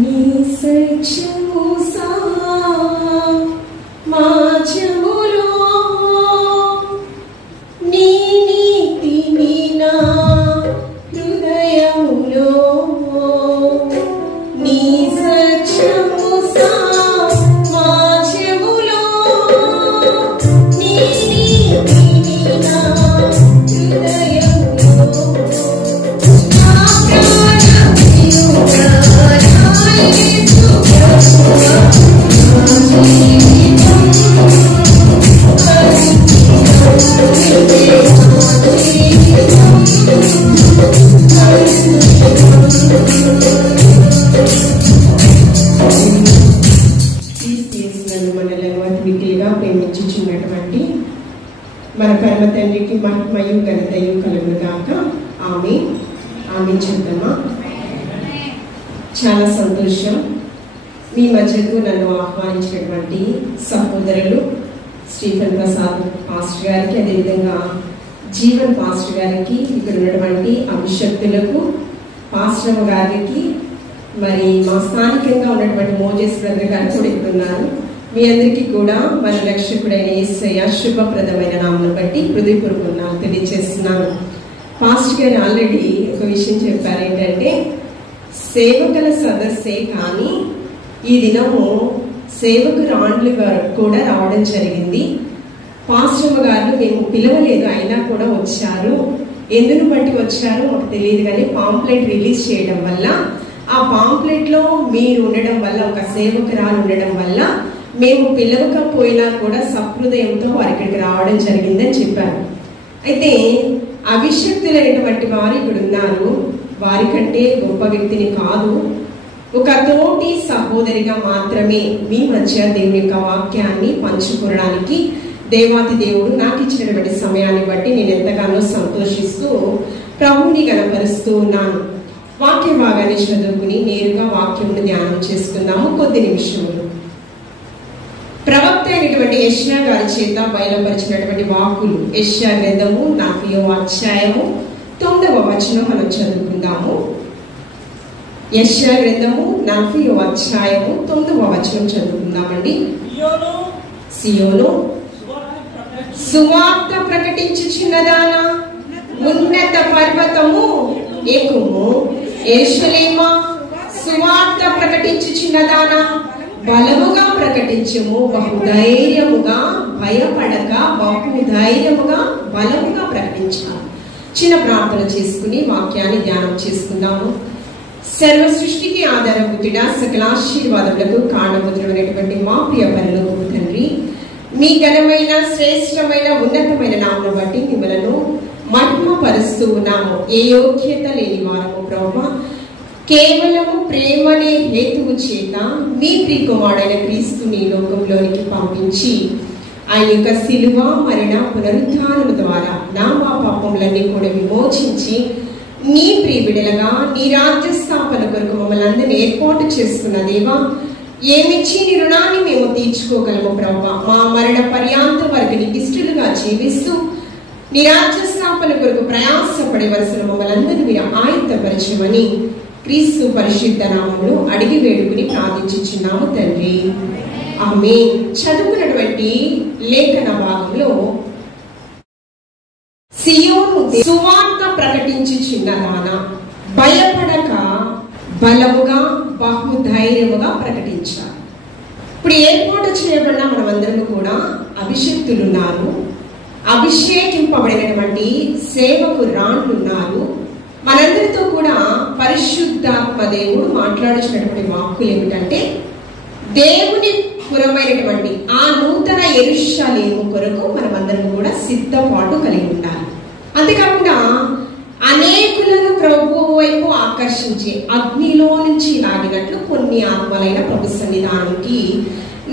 నీ సత్యము సమాజములో నీ నీతిని నా హృదయములో నీ సత్యము సమాజములో నీ నీతిని నా హృదయములో ప్రేమించుచున్నటువంటి మన పరమ తండ్రికి మహిమయు ఘనతయు కలుగుగాక. ఆమేన్. ఆమేన్ చెప్తామా? చాలా సంతోషం. మీ మధ్యకు నన్ను ఆహ్వానించినటువంటి సహోదరులు స్టీఫెన్ ప్రసాద్ పాస్టర్ గారికి, అదేవిధంగా జీవన్ పాస్టర్ గారికి, ఇక్కడ ఉన్నటువంటి అభిషక్తులకు, పాస్టర్ గారికి, మరి మా స్థానికంగా ఉన్నటువంటి మోజెస్ బ్రదర్ గారు కూడా ఇక్కడ ఉన్నారు. మీ అందరికీ కూడా మన రక్షకుడైన యేసయ్య శుభప్రదమైన నామమును బట్టి హృదయపూర్వక వందనాలు తెలియజేస్తున్నాను. పాస్టర్ గారు ఆల్రెడీ ఒక విషయం చెప్పారు. ఏంటంటే సేవకుల సదస్సే కానీ ఈ దినము సేవకురాండ్లు గారు కూడా రావడం జరిగింది. పాస్టర్ గారు మేము పిలవలేదు, అయినా కూడా వచ్చారు. ఎందును బట్టి వచ్చారో మాకు తెలియదు, కానీ పాంప్లెట్ రిలీజ్ చేయడం వల్ల, ఆ పాంప్లెట్ లో మీరు ఉండడం వల్ల, ఒక సేవకురాలు ఉండడం వల్ల మేము పిలవకపోయినా కూడా సహృదయంతో వారి ఇక్కడికి రావడం జరిగిందని చెప్పారు. అయితే అభిషక్తులైనటువంటి వారు ఇక్కడ ఉన్నారు. వారికంటే గొప్ప వ్యక్తిని కాదు, ఒక తోటి సహోదరిగా మాత్రమే మీ మధ్య దేవుని యొక్క వాక్యాన్ని పంచుకోవడానికి దేవాతి దేవుడు నాకు ఇచ్చినటువంటి సమయాన్ని బట్టి నేను ఎంతగానో సంతోషిస్తూ ప్రభువుని గణపరుస్తూ ఉన్నాను. వాక్య భాగాన్ని చదువుకుని నేరుగా వాక్యమును ధ్యానం చేసుకుందాము కొద్ది నిమిషములు. ప్రవక్త అయినటువంటి యెషయా గారి చేత బయలుపరిచినటువంటి వాక్కులు, యెషయా గ్రంథము 40వ అధ్యాయము 9వ వచనం మనం చదువుకుందాము. యెషయా గ్రంథము 40వ అధ్యాయము 9వ వచనం చదువుకుందామండి. సియోను సువార్త ప్రకటించుచున్నదానా, ఉన్నత పర్వతము ఎక్కుము. యెరూషలేమా సువార్త ప్రకటించుచున్నదానా, బలముగా ప్రకటించము. బహుధైర్యముగా భయపడక, బహుధైర్యముగా బలముగా ప్రకటించాలి. చిన్న ప్రార్థన చేసుకుని వాక్యాన్ని ధ్యానం చేసుకుందాము. సర్వ సృష్టికి ఆధారభూతుడా, సకల ఆశీర్వాదములకు కారణభూతుడైనటువంటి మా ప్రియ పరలోకపు తండ్రి, మీ ఘనమైన శ్రేష్టమైన ఉన్నతమైన నామమును బట్టి మిమ్మలను మహిమపరుస్తూ ఉన్నాము. ఏ యోగ్యత లేని వారము ప్రభువా, కేవలము ప్రేమనే హేతువు చేత మీ ప్రియకుమారుడైన క్రీస్తుని లోకంలోనికి పంపించి ఆయన యొక్క శిలువ మరణ పునరుద్ధానము ద్వారా నా మా పాపములన్నీ కూడా విమోచించి నీ ప్రియబిడలుగా నీ రాజ్య స్థాపన కొరకు మమ్మల్ని అందరినీ ఏర్పాటు చేసుకున్న దేవా, ఏమిచ్చి నీ రుణాన్ని మేము తీర్చుకోగలము ప్రభువా. మా మరణ పర్యాంతం వరకు నీకు ఇష్టలుగా జీవిస్తూ నీ రాజ్య స్థాపన కొరకు ప్రయాసపడవలసిన మమ్మల్ని అందరినీ మీరు ఆయుధపరచమని క్రీస్తు పరిశుద్ధ నామములో అడిగి వేడుకుని ప్రార్థించుచున్నాము తండ్రి. ఆమేన్. చదువుకున్నటువంటి లేఖన భాగంలో సియోను సువార్త ప్రకటించుచున్నదానా, భయపడక బలముగా బహుధైర్యముగా ప్రకటించాలి. ఇప్పుడు ఏర్పాటు చేయబడిన మనమందరము కూడా అభిషక్తులున్నారు, అభిషేకింపబడినటువంటి సేవకురాండ్లు ఉన్నారు. మనందరితో కూడా పరిశుద్ధాత్మ దేవుడు మాట్లాడుచున్నటువంటి వాక్కులు ఏమిటంటే, దేవుని పురమైనటువంటి ఆ నూతన యెరూషలేము కొరకు మనమందరం కూడా సిద్ధపాటు కలిగి ఉండాలి. అంతేకాకుండా అనేకులను ప్రభు వైపు ఆకర్షించే అగ్నిలో నుంచి లాగినట్లు కొన్ని ఆత్మలైన ప్రభు సన్నిధానానికి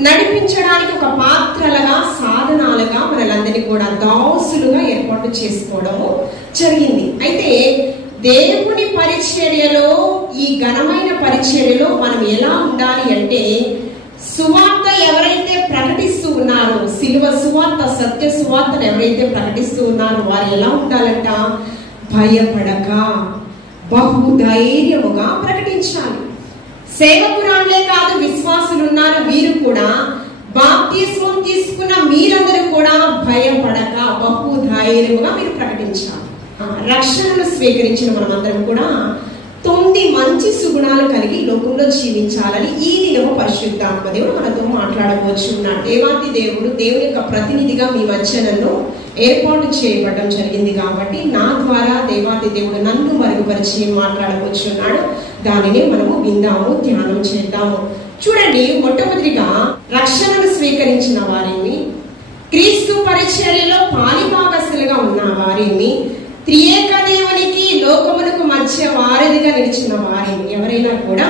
నడిపించడానికి ఒక పాత్రలుగా, సాధనాలుగా మనలందరినీ కూడా దాసులుగా ఏర్పాటు చేసుకోవడము జరిగింది. అయితే దేవుని పరిచర్యలో, ఈ ఘనమైన పరిచర్యలో మనం ఎలా ఉండాలి అంటే, సువార్త ఎవరైతే ప్రకటిస్తూ ఉన్నారో, సిలువ సువార్త, సత్య సువార్తను ఎవరైతే ప్రకటిస్తూ ఉన్నారో వారు ఎలా ఉండాలంట? భయపడక బహుధైర్యముగా ప్రకటించాలి. సేవకురాళ్లే కాదు, విశ్వాసులు ఉన్నారు, వీరు కూడా బాప్తిస్మం తీసుకున్న మీరందరూ కూడా భయపడక బహు ధైర్యముగా మీరు ప్రకటించాలి. రక్షణను స్వీకరించిన మనమందరం కూడా 9 మంచి సుగుణాలు కలిగి లోకంలో జీవించాలని ఈ దినము పరిశుద్ధాత్మ దేవుడు మనతో మాట్లాడబోచున్నాడు. దేవాతి దేవుడు దేవుని యొక్క ప్రతినిధిగా మీ మధ్య నన్ను ఏర్పాటు చేయబడడం జరిగింది కాబట్టి నా ద్వారా దేవాతి దేవుడు నన్ను మరుగుపరిచి మాట్లాడబోచున్నాడు. దానిని మనము విందాము, ధ్యానం చేద్దాము. చూడండి, మొట్టమొదటిగా రక్షణను స్వీకరించిన వారిని, క్రీస్తు పరిచర్యలో పాలిభాగస్తులుగా ఉన్న వారిని, త్రియేక దేవునికి లోకమునకు మధ్య వారధిగా నిలిచిన వారిని ఎవరైనా కూడా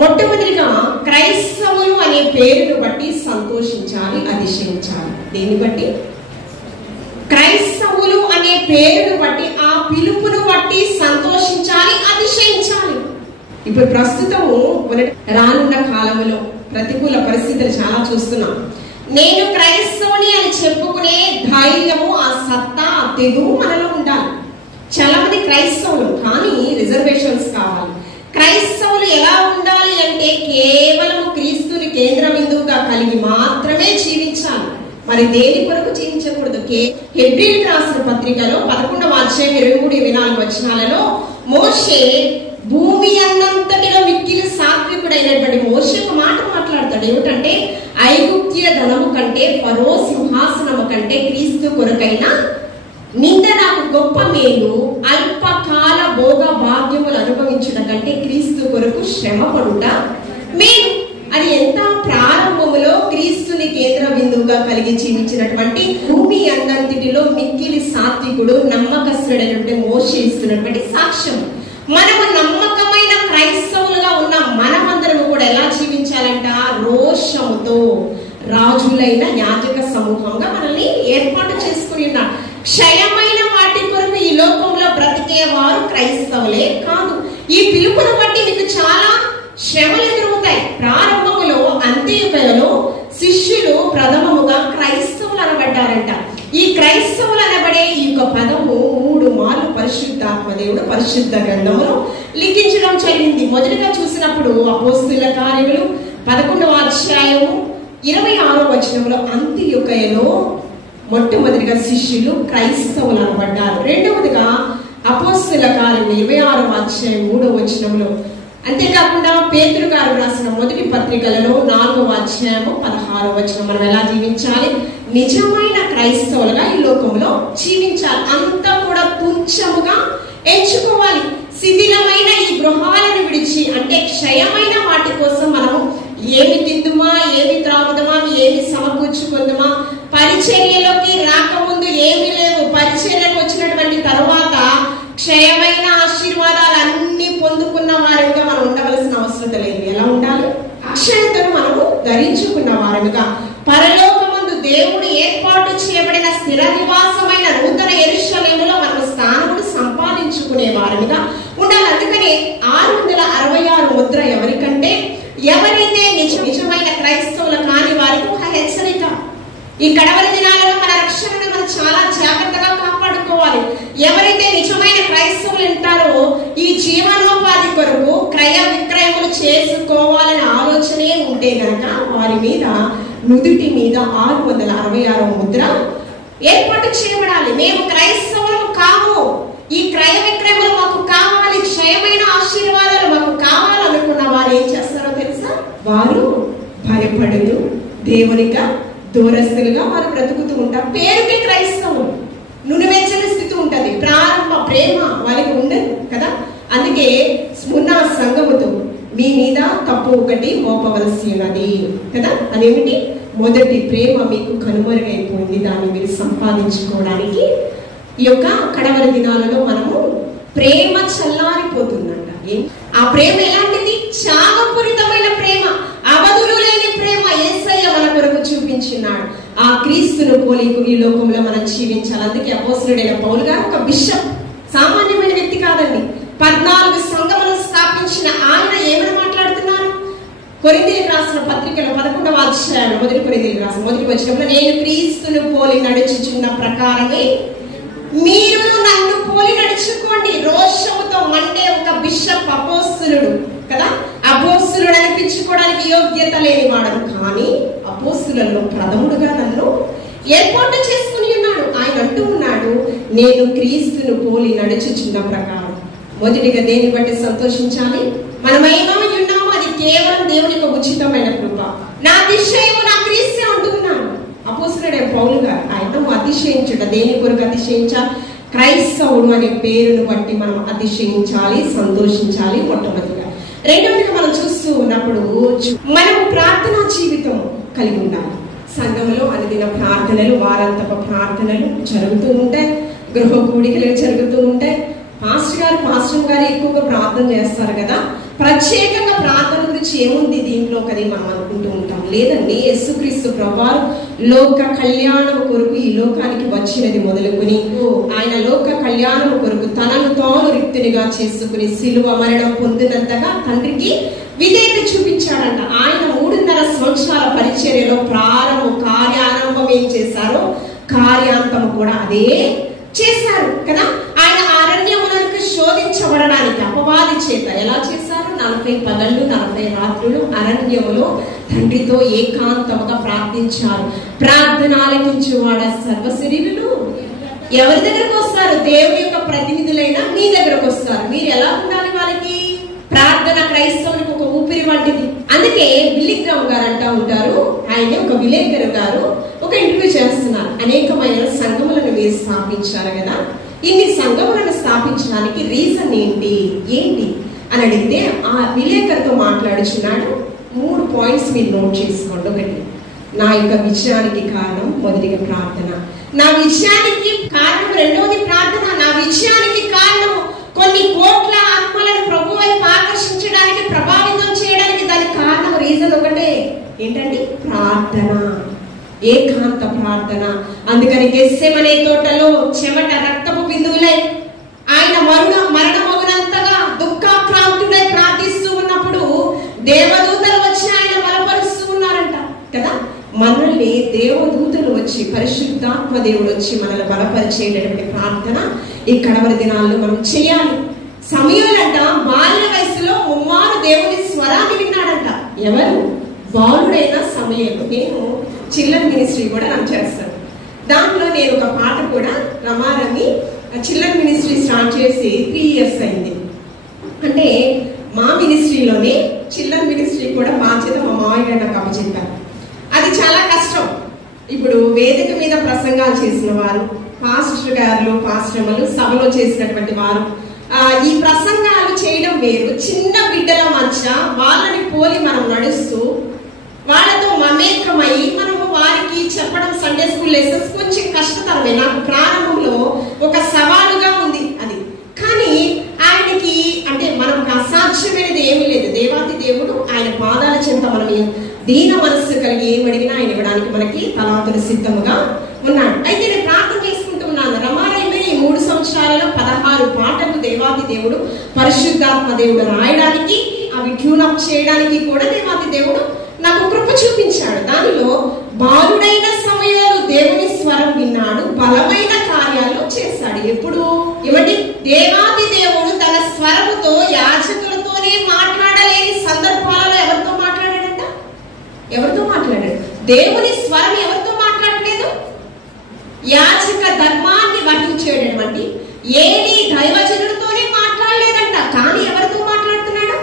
మొట్టమొదటిగా క్రైస్తవులు అనే పేరును బట్టి సంతోషించాలి, అతిశయించాలి. దేన్ని బట్టి? క్రైస్తవులు అనే పేరును బట్టి, ఆ పిలుపును బట్టి సంతోషించాలి, అతిశయించాలి. ఇప్పుడు ప్రస్తుతము రానున్న కాలంలో ప్రతికూల పరిస్థితులు చాలా చూస్తున్నాం. నేను క్రైస్తవుని అని చెప్పుకునే ధైర్యము, ఆ సత్తా, ఆ తెగువ మనలో ఉండాలి. చాలా మంది క్రైస్తవులు కానీ రిజర్వేషన్స్ కావాలి. క్రైస్తవులు ఎలా ఉండాలి అంటే కేవలం క్రీస్తుని కేంద్ర బిందువుగా కలిగి మాత్రమే జీవించాలి. మరి దేని కొరకు జీవించకూడదు? హెబ్రీయులకు రాసిన పత్రికలో 11వ అధ్యాయం 23-24 వచనాలలో మోషే భూమి అన్నంతటిలో మిక్కిలి సాత్వికుడైనటువంటి మోషే ఒక మాట మాట్లాడతాడు. ఏమిటంటే, ఐగుప్త్య ధనము కంటే, ఫరో సింహాసనము కంటే క్రీస్తు కొరకైన నింద నాకు గొప్ప మేలు, అల్పకాల భోగ భాగ్యములు అనుభవించుట కంటే క్రీస్తు కొరకు శ్రమ పడుట మేలు. అది ఎంత ప్రారంభములో క్రీస్తుని కేంద్ర బిందువుగా కలిగి జీవించినటువంటి భూమి అన్నంతటిలో మిక్కిలి సాత్వికుడు, నమ్మకస్తుడైనటువంటి మోషే ఇస్తున్నటువంటి సాక్ష్యం. మనము నమ్మకమైన క్రైస్తవులుగా ఉన్న మనమందరము కూడా ఎలా జీవించాలంట? రోషముతో రాజులైన యాజక సమూహంగా మనల్ని ఏర్పాటు చేసుకుని ఉన్నాడు. క్షయమైన వాటి కొరకు ఈ లోకంలో బ్రతికేవారు క్రైస్తవులే కాదు. ఈ పిలుపును బట్టి మీకు చాలా శ్రమలు ఎదురవుతాయి. ప్రారంభములో అంత్యయుగంలో శిష్యులు ప్రథమముగా క్రైస్తవులు అనబడ్డారంట. ఈ క్రైస్తవులు అనబడే ఈ యొక్క పదము 3 మార్లు పరిశుద్ధాత్మ దేవుడు పరిశుద్ధ గ్రంథములో లిఖించడం జరిగింది. మొదటిగా చూసినప్పుడు అపోస్తలుల కార్యములు 11వ అధ్యాయము 26వ వచనంలో అంత్యయుగంలో మొట్టమొదటిగా శిష్యులు క్రైస్తవులు అనబడ్డారు. రెండవదిగా అపోస్తలుల కార్యములు 26వ అధ్యాయం 3వ వచనంలో, అంతేకాకుండా పేతురు గారు రాసిన మొదటి పత్రికలలో 4వ అధ్యాయము 16వ వచనం మనం ఎలా జీవించాలి? నిజమైన క్రైస్తవులుగా ఈ లోకంలో జీవించాలి. అంతా కూడా తుచ్చముగా ఎంచుకోవాలి. శిథిలమైన ఈ గృహాలను విడిచి, అంటే క్షయమైన వాటి కోసం మనము ఏమి తిందుమా, ఏమి త్రాగుదమా, ఏమి సమకూర్చుకుందామా, పరిచర్యలోకి రాకముందు ఏమి లేవు, పరిచర్యకు వచ్చినటువంటి తరువాత క్షయమైన ఆశీర్వాదాలన్నీ పొందుకున్న వారిగా మనం ఉండవలసిన అవసరం లేదు. ఎలా ఉండాలి? అక్షయతను మనము ధరించుకున్న వారుగా, పరలోకమందు దేవుడు ఏర్పాటు చేయబడిన స్థిర నివాసమైన నూతన యెరూషలేములో మనం స్థానమును సంపాదించుకునే వారుగా ఉండాలి. అందుకని 666 ముద్ర ఎవరికంటే, ఎవరైతే నిజమైన క్రైస్తవులు కాని వారికి ఒక హెచ్చరిక. ఈ కడవరి దినాలలో మన రక్షణను మనం చాలా జాగ్రత్తగా కాపాడుకోవాలి. ఎవరైతే నిజమైన క్రైస్తవులు ఉంటారో ఈ జీవనోపాధి కొరకు క్రయ విక్రయములు చేసుకోవాలనే ఆలోచనే ఉంటే గనక వారి మీద నుదుటి మీద 666వ ముద్ర ఏర్పాటు చేయబడాలి. మేము క్రైస్తవులు కాము, ఈ క్రయ విక్రయములు మాకు కావాలి, క్షయమైన ఆశీర్వాదాలు మాకు కావాలనుకున్న వారు ఏం చేస్తారో తెలుసా? వారు భయపడదు, దేవునిగా దూరస్తులుగా వారు బ్రతుకుతూ ఉంటారు. పేరుకి క్రైస్తవులు, నునువెచ్చని స్థితి ఉంటది, ప్రారంభ ప్రేమ వాళ్ళకి ఉండదు కదా. అందుకే స్మున్న సంఘముతో మీ మీద తప్పు ఒకటి మోపవలసి ఉన్నది కదా. అదేమిటి? మొదటి ప్రేమ మీకు కనుమరుగైపోయింది, దాన్ని మీరు సంపాదించుకోవడానికి ఈ యొక్క కడవరి దినాలలో మనము ప్రేమ చల్లారిపోతుందంట. ఆ ప్రేమ ఎలాంటిది? త్యాగపూరితమైన ప్రేమ, అవధులు లేని ప్రేమ యేసయ్య మన కొరకు చూపించినాడు. ఆ క్రీస్తును పోలి ఈ లోకంలో మనం జీవించాలి. అందుకే అపోస్తలుడైన పౌలు గారు ఒక బిషప్, సామాన్యమైన వ్యక్తి కాదండి. 14 సంఘములను స్థాపించిన ఆయన ఏమని మాట్లాడుతున్నారు? కొరింథీయులకు రాసిన పత్రికలో 11వ అధ్యాయం 1 కొరింథీయులకు రాసిన 1వ వచనంలో, నేను క్రీస్తును పోలి నడుచుచున్న ప్రకారమే మీరు నన్ను పోలి నడుచుకోండి. రోషముతో మండే ఒక బిషప్ అపోస్తులుడు కదా, అపోస్తులుడు అనిపించుకోవడానికి యోగ్యత లేని వాడు, కానీ అపోస్తులలో ప్రథముడుగా నన్ను ఏర్పాటు చేసుకుని ఉన్నాడు. ఆయన అంటూ ఉన్నాడు, నేను క్రీస్తును పోలి నడుచుచున్న ప్రకారం. మొదటిగా దేని బట్టి సంతోషించాలి? మనమేమో ఉన్నాము, అది కేవలం దేవుని యొక్క ఉచితమైన కృప. నా అతిశయము నా క్రీస్తే అంటున్నాడు అపోస్తలుడే పౌలు గారు. ఆయన అతిశయించుట దేని కొరకు అతిశయించాలి? క్రైస్తవుడు అనే పేరును బట్టి మనం అతిశయించాలి, సంతోషించాలి. మొట్టమొదటిగా. రెండవదిగా మనం చూస్తూ ఉన్నప్పుడు మనం ప్రార్థనా జీవితం కలిగి ఉండాలి. సంఘంలో అనుదిన ప్రార్థనలు, వారాంతపు ప్రార్థనలు జరుగుతూ ఉంటాయి, గృహ కూడికలు జరుగుతూ ఉంటాయి. పాస్టర్ గారు ఎక్కువగా ప్రార్థన చేస్తారు కదా. ప్రత్యేకంగా ప్రార్థన గురించి ఏముంది దీంట్లో కది మనం అనుకుంటూ ఉంటాం. లేదండి, యేసుక్రీస్తు ప్రభువారు లోక కళ్యాణం కొరకు ఈ లోకానికి వచ్చినది మొదలుకొని ఆయన లోక కళ్యాణం కొరకు తనను తాను రిక్తునిగా చేసుకుని సిలువ మరణం పొందినంతగా తండ్రికి విధేయత చూపించాడంట. ఆయన 3.5 సంవత్సరాల పరిచర్యలో కార్యారంభం ఏం చేశారో కార్యాంతము కూడా అదే చేశారు కదా. ఆయన అరణ్యములకు శోధించబడడానికి అపవాది చేత ఎలా చేశారు? 40 పగళ్ళు 40 రాత్రులు అరణ్యములో తండ్రితో ఏకాంతముగా ప్రార్థించారు. ప్రార్థన ఆలకించువాడ సర్వశరీరులు ఎవరి దగ్గరకు వస్తారు? దేవుని యొక్క ప్రతినిధులైన మీ దగ్గరకు వస్తారు. మీరు ఎలా ఉండాలి వాళ్ళకి? ప్రార్థన క్రైస్తవునికి ఒక ఊపిరి వంటిది. అందుకే బిల్లిగ్రామ్ గారు అంటూ ఉంటారు, ఆయన ఒక విలేకరు గారు ఒక ఇంటర్వ్యూ చేస్తున్నారు. అనేకమైన సంఘములను మీరు స్థాపించారు కదా, ఇన్ని సంఘములను స్థాపించడానికి రీజన్ ఏంటి అని అడిగితే ఆ విలేకరుతో మాట్లాడుచున్నాడు. 3 పాయింట్స్ మీరు నోట్ చేసుకోండి. ఒకటి, నా యొక్క విజయానికి కారణం మొదటిగా ప్రార్థన. నా విజయానికి కారణం రెండవది ప్రార్థన. నా విజయానికి కారణం కొన్ని కోట్ల ఆత్మలను ప్రభు వైపు ఆకర్షించడానికి, ప్రభావితం చేయడానికి దానికి కారణం రీజన్ ఒకటే, ఏంటండి? ప్రార్థన, ఏకాంత ప్రార్థన. అందుకని గెత్సెమనే తోటలో చెమట రక్తపు బిందువులై ఆయన మరణమగునంతగా దుఃఖాక్రాంతుడై ప్రార్థిస్తూ ఉన్నప్పుడు దేవదూతలు వచ్చి ఆయన బలపరుస్తూ ఉన్నారంట కదా. మనల్ని దేవదూతలు వచ్చి, పరిశుద్ధాత్మ దేవుడు వచ్చి మనల్ని బలపరిచేటటువంటి ప్రార్థన ఈ కడవరి దినాల్లో మనం చేయాలి. సమయంలంట బాల్య వయసులో 3 దేవుని స్వరాన్ని విన్నాడంట. ఎవరు? బాలుడైన సమయంలో. నేను చిల్డ్రన్ మినిస్ట్రీ కూడా రన్ చేస్తాను. దాంట్లో నేను ఒక పాట కూడా రమారమి చిల్డ్రన్ మినిస్ట్రీ స్టార్ట్ చేసి 3 years అయింది. అంటే మా మినిస్ట్రీలోనే చిల్డ్రన్ మినిస్ట్రీ కూడా బాధ్యత మా మామయ్య నాకు అప్పచెప్పారు. అది చాలా కష్టం. ఇప్పుడు వేదిక మీద ప్రసంగాలు చేసిన వారు, పాస్టర్ గారు, పాస్టర్లు, సభలో చేసినటువంటి వారు, ఈ ప్రసంగాలు చేయడం వేరు. చిన్న బిడ్డల మధ్య వాళ్ళని పోలి మనం నడుస్తూ వాళ్ళతో మమేకమై మనము వారికి చెప్పడం సండే స్కూల్ లెసన్స్ కొంచెం కష్టతరమే. నాకు ప్రారంభంలో ఒక సవాలుగా ఉంది అది. కానీ ఆయనకి అంటే మనకు అసాధ్యమైనది ఏమీ లేదు. దేవాది దేవుడు ఆయన పాదాల చెంత మనం దీన మనస్సు కలిగి ఏమడిగినా ఆయన ఇవ్వడానికి మనకి తలాంతులు సిద్ధముగా ఉన్నాడు. అయితే నేను ప్రార్థన చేసుకుంటూ ఉన్నాను. రమారాయణ ఈ 3 సంవత్సరాలలో 16 పాటలు దేవాది దేవుడు, పరిశుద్ధాత్మ దేవుడు రాయడానికి, అవి ట్యూనప్ చేయడానికి కూడా దేవాది దేవుడు నాకు కృప చూపించాడు. దానిలో బాలుడైన సమయాలు దేవుని స్వరం విన్నాడు, బలమైన కార్యాలు చేశాడు. ఎప్పుడు ఏమంటే దేవాది దేవుడు తన స్వరముతో యాజకులతోనే మాట్లాడలేని సందర్భాలలో ఎవరితో మాట్లాడాడంట? ఎవరితో మాట్లాడాడు? దేవుని స్వరం ఎవరితో మాట్లాడలేదు? యాజక ధర్మాన్ని వహించేటటువంటి ఏది దైవజనుడితోనే మాట్లాడలేదంట. కానీ ఎవరితో మాట్లాడుతున్నాడు?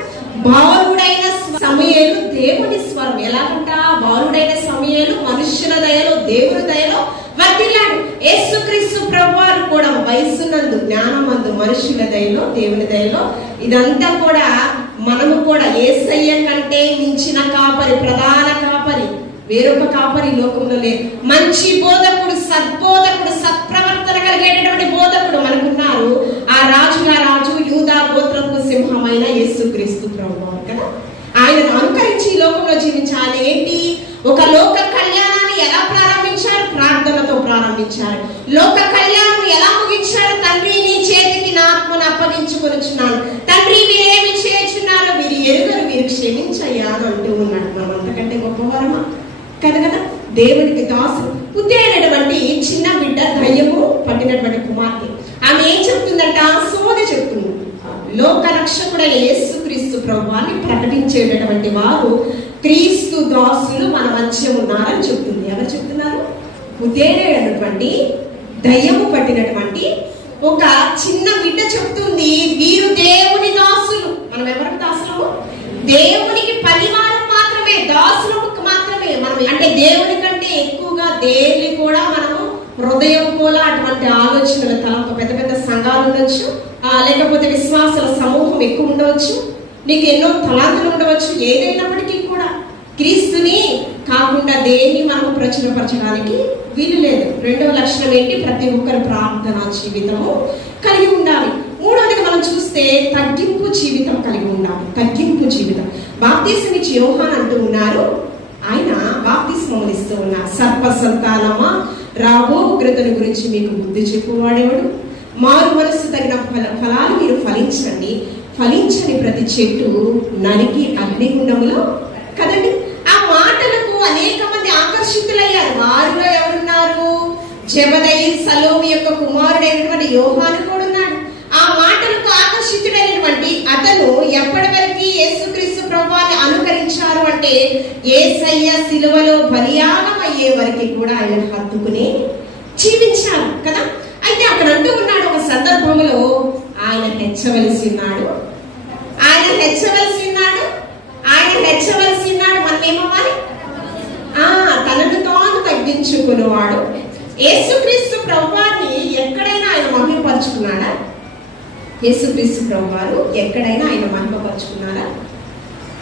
బాలుడైన సమయాలు దేవుని స్వరం. ఎలాగంట? బాలుడైన సమయాలు మనుష్యుల దయలో దేవుని దయలో వర్తిల్లాడు. యేసుక్రీస్తు ప్రభువారు కూడా వయస్సునందు జ్ఞానమందు మనుష్యుల దయలో దేవుని దయలో. ఇదంతా కూడా మనము కూడా యేసయ్య కంటే మించిన కాపరి, ప్రధాన కాపరి, వేరొక కాపరి లోకంలో లేదు. మంచి బోధకుడు, సద్బోధకుడు, సత్ప్రవర్తన కలిగేటటువంటి బోధకుడు మనకున్నారు. ఆ రాజు యూదా గోత్రపు సింహమైన యేసుక్రీస్తు ప్రభువారు కదా. ఆయనను అనుకరించి ఈ లోకంలో జీవించాలి. ఏంటి? ఒక లోక కళ్యాణాన్ని ఎలా ప్రారంభించారు? ప్రార్థనతో ప్రారంభించారు. లోక కళ్యాణం ఎలా ముగించారు? తండ్రి నీ చేతికి నా ఆత్మను అప్పగించుకొనిచున్నాను, తండ్రి వీరేమి చేయుచున్నారో వీరు ఎరుగరు, వీరు క్షమించయ్యా అని అంటూ ఉన్నాడు. మనం అంతకంటే గొప్పవారమా? కదా. దేవునికి దాసుడు. పుట్టేటటువంటి చిన్న బిడ్డ దయ్యము పట్టినటువంటి కుమార్తె. ఆమె ఏం చెప్తుందంట? సోద చెప్తుంది. లోక రక్షకుడైన యేసుక్రీస్తు ప్రభువాన్ని ప్రకటించేటటువంటి వారు క్రీస్తు దాసులు మన మధ్య ఉన్నారని చెప్తుంది. ఎవరు చెప్తున్నారు? ఉదేడైనటువంటి దయ్యము పట్టినటువంటి ఒక చిన్న బిడ్డ చెప్తుంది, వీరు దేవుని దాసులు. మనం ఎవరికి దాసులము? దేవునికి పనివారం మాత్రమే, దాసులకు మాత్రమే. మనం అంటే దేవుని కంటే ఎక్కువగా దేన్ని కూడా మనము హృదయం కూడా అటువంటి ఆలోచనల తలంపు. పెద్ద పెద్ద సంఘాలు ఉండొచ్చు, లేకపోతే విశ్వాసాల సమూహం ఎక్కువ ఉండవచ్చు, నీకు ఎన్నో తలాంతులు ఉండవచ్చు. ఏదైనప్పటికీ కూడా క్రీస్తుని కాకుండా దేన్ని మనం ప్రచురపరచడానికి వీలు లేదు. రెండవ లక్షణం ఏంటి? ప్రతి ఒక్కరు ప్రార్థనా జీవితము కలిగి ఉండాలి. మూడవదిగా మనం చూస్తే తగ్గింపు జీవితం కలిగి ఉండాలి. తగ్గింపు జీవితం. బాప్తిసం ఇచ్చి యోహాను అంటూ ఉన్నారు, ఆయన బాప్తిస్మములు ఇస్తూ ఉన్నారు. సర్ప సంతానమా, రాబో ఉగ్రతను గురించి మీకు బుద్ధి చెప్పువాడేవాడు, మారు మనసు తగిన ఫలాలు మీరు ఫలించండి, ఫలించని ప్రతి చెట్టు నరికి అగ్నిగుండంలో కదండి. ఆ మాటలకు అనేక మంది ఆకర్షితులయ్యారు. వారిలో ఎవరున్నారు? జెబెదయి సలోమి యొక్క కుమారుడైనటువంటి యోహాను కూడా ఉన్నాడు. ఆ మాటలకు ఆకర్షితుడైనటువంటి అతను ఎప్పటి వరకు యేసుక్రీస్తు ప్రభువుని అనుకరించారు అంటే యేసయ్య సిలువలో బలియాగం అయ్యే వరకు కూడా ఆయన హత్తుకుని జీవించారు కదా. అయితే అక్కడ అంటూ ఉన్నాడు ఒక సందర్భంలో, ఆయన హెచ్చవలసి ఉన్నాడు, ఆయన హెచ్చవలసి ఉన్నాడు, ఆయన హెచ్చవలసి ఉన్నాడు. మనం ఏమవ్వాలి? తనను తాను తగ్గించుకునేవాడు. యేసుక్రీస్తు ప్రభువాన్ని ఎక్కడైనా ఆయన మహిమపరుచుకున్నాడా? యేసుక్రీస్తు ప్రభువారు ఎక్కడైనా ఆయన మహిమపరుచుకున్నారా?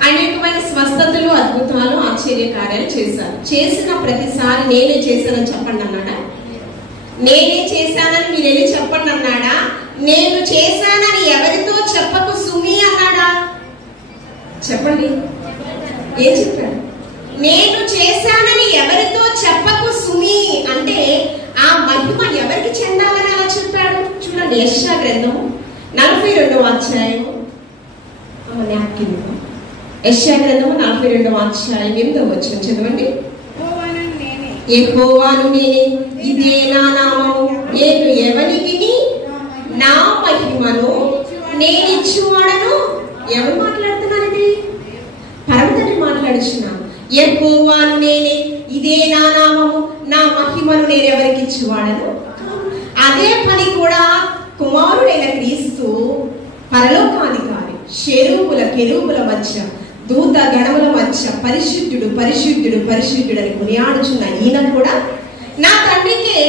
అనేకమైన స్వస్థతలు, అద్భుతాలు, ఆశ్చర్య కార్యాలు చేశారు. చేసిన ప్రతిసారి నేనే చేశానని చెప్పండి అన్నాడా? నేనే చేశానని మీరు వెళ్ళి చెప్పండి అన్నాడా? నేను చేశానని ఎవరితో చెప్పకు సుమి అన్నాడా? చెప్పండి, ఏం చెప్పాడు? నేను చేశానని ఎవరితో చెప్పకు సుమి అంటే ఆ మహిమ ఎవరికి చెందాలని అలా చెప్పాడు. చూడండి, యెషయా గ్రంథము 42వ అధ్యాయం. యెషయా గ్రంథము 42వ అధ్యాయం 8వ వచనం చదవండి. యెహోవాను నేనే, ఇదే నా నామము, నేను ఎవనికి నా మహిమను నేను ఇచ్చువాడను. ఎవరు మాట్లాడుతున్నారండి? పరమతండ్రి మాట్లాడుచున్నాను. యెహోవాను నేనే, ఇదే నా నామము, నా మహిమను నేను ఎవరికి ఇచ్చువాడను. అదే పని కూడా కుమారుడైన క్రీస్తు పరలోకాధికారి, కెరూబుల మధ్య, దూత గణముల మధ్య పరిశుద్ధుడు పరిశుద్ధుడు పరిశుద్ధుడు అని కొనియాడుచున్న ఈయన కూడా నా తండ్రికే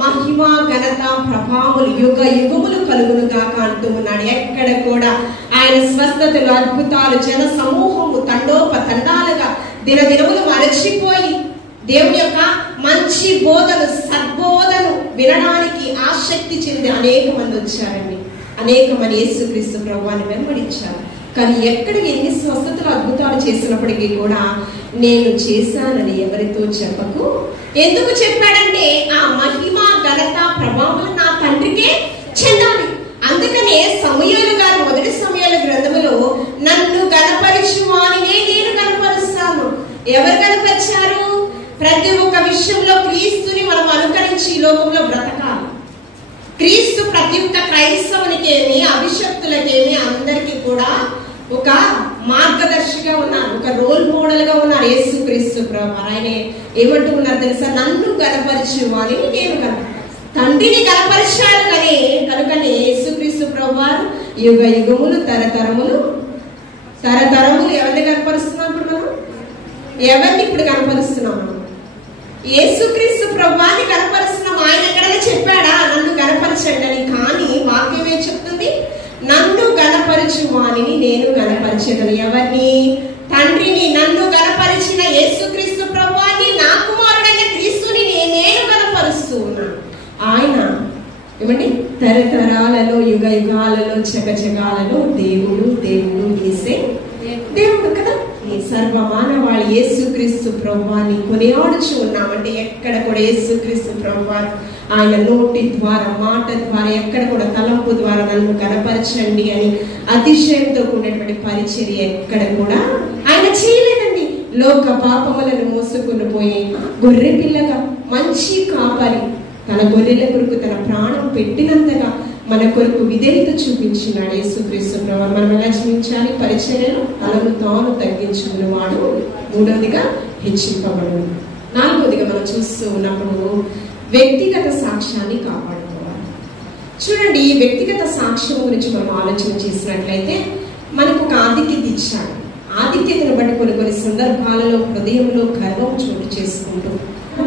మహిమ ఘనత ప్రభావములు యుగ యుగములు కలుగును గాక అంటూ ఉన్నాడు. ఎక్కడ కూడా ఆయన స్వస్థతలు, అద్భుతాలు, జన సమూహము తండోపతండాలుగా దినదినములు మరచిపోయి దేవుని యొక్క మంచి బోధను, సద్బోధను వినడానికి ఆసక్తి చెంది అనేక మంది వచ్చారండి. అనేక మంది యేసుక్రీస్తు ప్రభువుని వెంబడించారు. కానీ ఎక్కడ ఎన్ని స్వస్థతలు, అద్భుతాలు చేసినప్పటికీ కూడా నేను చేశానని ఎవరితో చెప్పకు. ఎందుకు చెప్పాడంటే ఆ మహిమ ఘనత ప్రభావం నా తండ్రికే చెందాలి. అందుకనే సమూయేలు గారు మొదటి సమూయేలు గ్రంథములో నన్ను గణపరచువానినే నేను గణపరుస్తాను. ఎవరు గణపరిచారు? ప్రతి ఒక్క విషయంలో క్రీస్తుని మనం అనుకరించి ఈ లోకంలో బ్రతకాలి. క్రీస్తు ప్రతి ఒక్క క్రైస్తవునికేమి, అభిషక్తులకేమి అందరికీ కూడా ఒక మార్గదర్శిగా ఉన్నారు, ఒక రోల్ మోడల్ గా ఉన్నారు యేసుక్రీస్తు ప్రభు. ఆయన ఏమంటూ ఉన్నారు తెలుసా? నన్ను గణపరచువాని నేను తండ్రిని గణపరిచాడు కానీ కనుకనే యేసుక్రీస్తు ప్రభు వారు యుగ యుగములు తరతరములు ఎవరిని కనపరుస్తున్నాం? ఇప్పుడు మనం ఎవరిని ఇప్పుడు కనపరుస్తున్నాం? యేసుక్రీస్తు ప్రభువాన్ని కనపరుస్తున్నాం. ఆయన ఎక్కడైనా చెప్పాడా నన్ను గణపరచండి అని? కానీ వాక్యం ఏం చెప్తుంది? నన్ను గణపరచువానిని నేను గణపరిచేదను. ఎవరిని? తండ్రిని. నన్ను గణపరిచిన యేసుక్రీస్తు ప్రభువాన్ని, నా కుమారుడైన క్రీస్తుని నేను గణపరుస్తూ ఉన్నాను. ఆయన ఏమండి తరతరాలలో యుగ యుగాలలో జగజగాలలో దేవుడు వేసే దేవుడు కదా. ఈ సర్వమానవాళి యేసుక్రీస్తు ప్రభువాన్ని కొనియాడుచు ఉన్నామంటే ఎక్కడ కూడా యేసుక్రీస్తు ప్రభువారు ఆయన నోటి ద్వారా, మాట ద్వారా, ఎక్కడ కూడా తలంపు ద్వారా నన్ను కనపరచండి అని అతిశయంతో కూడినటువంటి పరిచర్య ఎక్కడ కూడా ఆయన చేయలేదండి. లోక పాపములను మోసుకుని పోయే గొర్రె పిల్లగా, మంచి కాపరి, తన గొర్రెల కొరకు తన ప్రాణం పెట్టినంతగా మన కొరకు విధేయత చూపించినాడు యేసుక్రీస్తు ప్రభువు. మనం ఎలా జీవించాలి? పరిచర్యను తనను తాను తగ్గించుకున్న వాడు మూడవదిగా హెచ్చింపబడు. నాలుగవదిగా మనం చూస్తూ ఉన్నప్పుడు వ్యక్తిగత సాక్ష్యాన్ని కాపాడుకోవాలి. చూడండి, వ్యక్తిగత సాక్ష్యం గురించి మనం ఆలోచన చేసినట్లయితే మనకు ఒక ఆధిక్యత ఇచ్చాడు. ఆధిక్యతను బట్టి కొన్ని సందర్భాలలో హృదయంలో గర్వం చోటు చేసుకుంటూ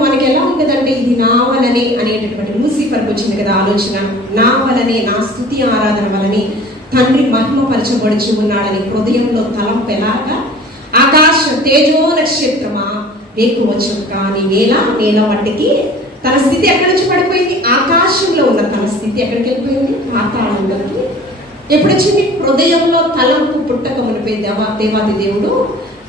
మనకి ఎలా ఉండదంటే ఇది నా వలనే అనేటటువంటి లూసిఫర్కి వచ్చింది కదా ఆలోచన. నా వలనే, నా స్తుతి ఆరాధన వలనే తండ్రి మహిమపరచబడుచు ఉన్నాడని హృదయంలో తలంపు ఎలాగా? ఆకాశ తేజో నక్షత్రమా నీకు వచ్చు కానీ నేల మట్టికి తన స్థితి ఎక్కడి నుంచి పడిపోయింది? ఆకాశంలో ఉన్న తన స్థితి ఎక్కడికి వెళ్ళిపోయింది? పాతాళంలోకి. ఎప్పుడు వచ్చింది? హృదయంలో తలంపు పుట్టక మునిపే దేవాది దేవుడు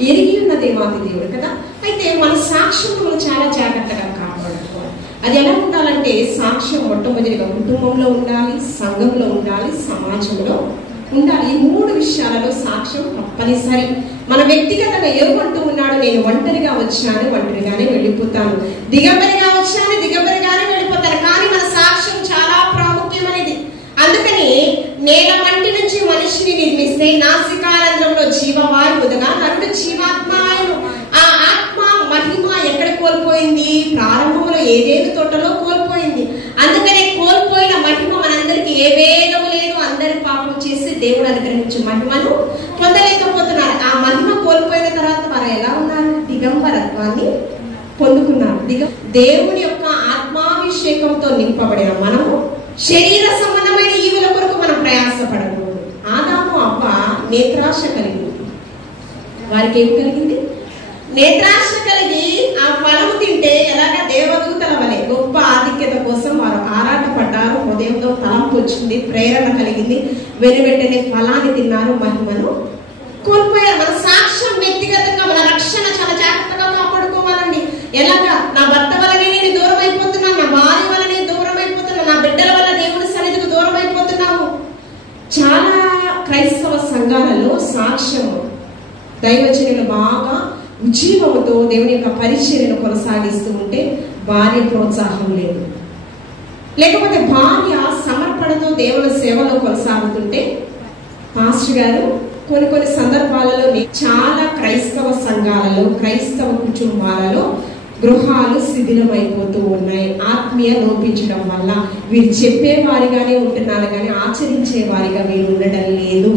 ఎరిగి ఉన్న దేవాది దేవుడు కదా. అయితే మన సాక్ష్యం మనం చాలా జాగ్రత్తగా కాపాడుకోవాలి. అది ఎలా ఉండాలంటే సాక్ష్యం మొట్టమొదటిగా కుటుంబంలో ఉండాలి, సంఘంలో ఉండాలి, సమాజంలో ఉండాలి. ఈ మూడు విషయాలలో సాక్ష్యం తప్పనిసరి. మన వ్యక్తిగతంగా ఏమంటూ ఉన్నాడు? నేను ఒంటరిగా వచ్చాను, ఒంటరిగానే వెళ్ళిపోతాను, దిగంబరిగా వచ్చాను, దిగంబరిగానే వెళ్ళిపోతాను. కానీ మన సాక్ష్యం చాలా ప్రాముఖ్యమైనది. అందుకని నేల మట్టి నుంచి మనిషిని నిర్మిస్తే నాసికారంధ్రంలో జీవవాయువుగా నరుడు జీవాత్మాయను. ఆ ఆత్మ మహిమ ఎక్కడ కోల్పోయింది? ప్రారంభంలో ఏదేను తోటలో కోల్పోయింది. అందుకనే కోల్పోయిన మహిమ మనందరికి ఏ భేదము లేదు. అందరి పాపం చేసి దేవుడు అనుగ్రహించే మహిమను పొందలేకపోతున్నారు. ఆ మహిమ కోల్పోయిన తర్వాత వారు ఎలా ఉన్నారు? దిగంబరత్వాన్ని పొందుకున్నారు. దేవుని యొక్క ఆత్మాభిషేకంతో నింపబడిన మనము శరీర సంబంధమైన ఈవుల కొరకు మనం ప్రయాసపడకూడదు. ఆదాము అవ్వ నేత్రాశ కలిగింది. వారికి ఏం కలిగింది? నేత్రాశ కలిగి ఆ ఫలము తింటే ఎలాగా దేవదూతల వలె గొప్ప ఆధిక్యత కోసం వారు ఆరాటపడ్డారు. హృదయంలో తలంపు వచ్చింది, ప్రేరణ కలిగింది, వెనువెంటనే ఫలాన్ని తిన్నారు, మహిమను కోల్పోయారు. మన సాక్ష్యం వ్యక్తిగతంగా మన రక్షణ చాలా జాగ్రత్తగా కాపాడుకోవాలండి. ఎలాగా? నా భర్త వల్లనే నేను దూరం అయిపోతున్నాను, నా భార్య వల్లనే దూరం అయిపోతున్నాను, నా బిడ్డల వల్ల దేవుని సన్నిధికి దూరం అయిపోతున్నాము. చాలా క్రైస్తవ సంఘాలలో సాక్ష్యం దైవజనులు బాగా ఉజ్జీవముతో దేవుని యొక్క పరిచర్యను కొనసాగిస్తూ ఉంటే భార్య ప్రోత్సాహం లేదు, లేకపోతే భార్య సమర్పణతో దేవుని సేవలో కొనసాగుతుంటే పాస్టర్ గారు కొన్ని సందర్భాలలో చాలా క్రైస్తవ సంఘాలలో, క్రైస్తవ కుటుంబాలలో గృహాలు శిథిలమైపోతూ ఉన్నాయి. ఆత్మీయ లోపించడం వల్ల వీరు చెప్పేవారిగానే ఉంటున్నారు కానీ ఆచరించే వారిగా వీరు ఉండడం లేదు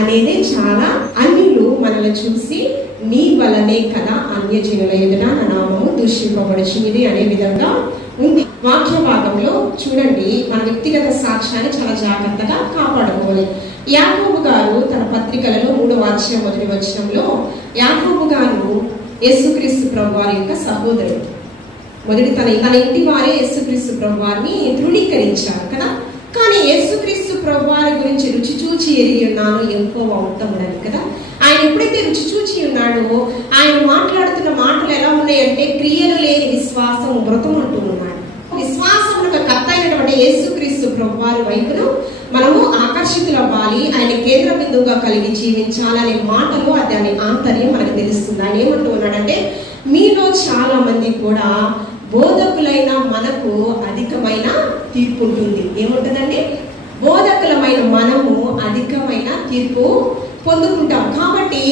అనేది చాలా అన్యులు మనల్ని చూసి నీ వలనే కదా అన్యజనుల ఎదుట నా నామము దూషింపబడుచున్నది అనే విధంగా ఉంది. వాక్య భాగంలో చూడండి, మన వ్యక్తిగత సాక్ష్యాన్ని చాలా జాగ్రత్తగా కాపాడుకోవాలి. యాకోబు గారు తన పత్రికలలో 3వ అధ్యాయం 1వ వచనంలో యాకోబు గారు యేసుక్రీస్తు ప్రభువారి యొక్క సహోదరుడు. మొదటి తన ఇంటి వారే యేసుక్రీస్తు ప్రభువారిని ధృవీకరించారు కదా. కానీ యేసుక్రీస్తు ప్రభువారి గురించి రుచి చూచి ఎరిగి ఉన్నాను ఎంతో ఉత్తముడని కదా. ఆయన ఎప్పుడైతే రుచి చూచి ఉన్నాడో ఆయన మాట్లాడుతున్న మాటలు ఎలా ఉన్నాయంటే క్రియలు లేని విశ్వాసం మృతం అంటూ ఉన్నాడు. విశ్వాసమునకు కర్త అయినటువంటి యేసుక్రీస్తు ప్రభువారి వైపును మనము ఆకర్షితులవ్వాలి, ఆయన కేంద్ర బిందువుగా కలిగి జీవించాలనే మాటలు దాని ఆంతర్యం మనకు తెలుస్తుంది. ఆయన ఏమంటూ ఉన్నాడంటే మీలో చాలా మంది కూడా బోధకులైన మనకు అధికమైన తీర్పు ఉంటుంది. ఏముంటుందండి? బోధకులమైన మనము అధికమైన తీర్పు పొందుకుంటాం. కాబట్టి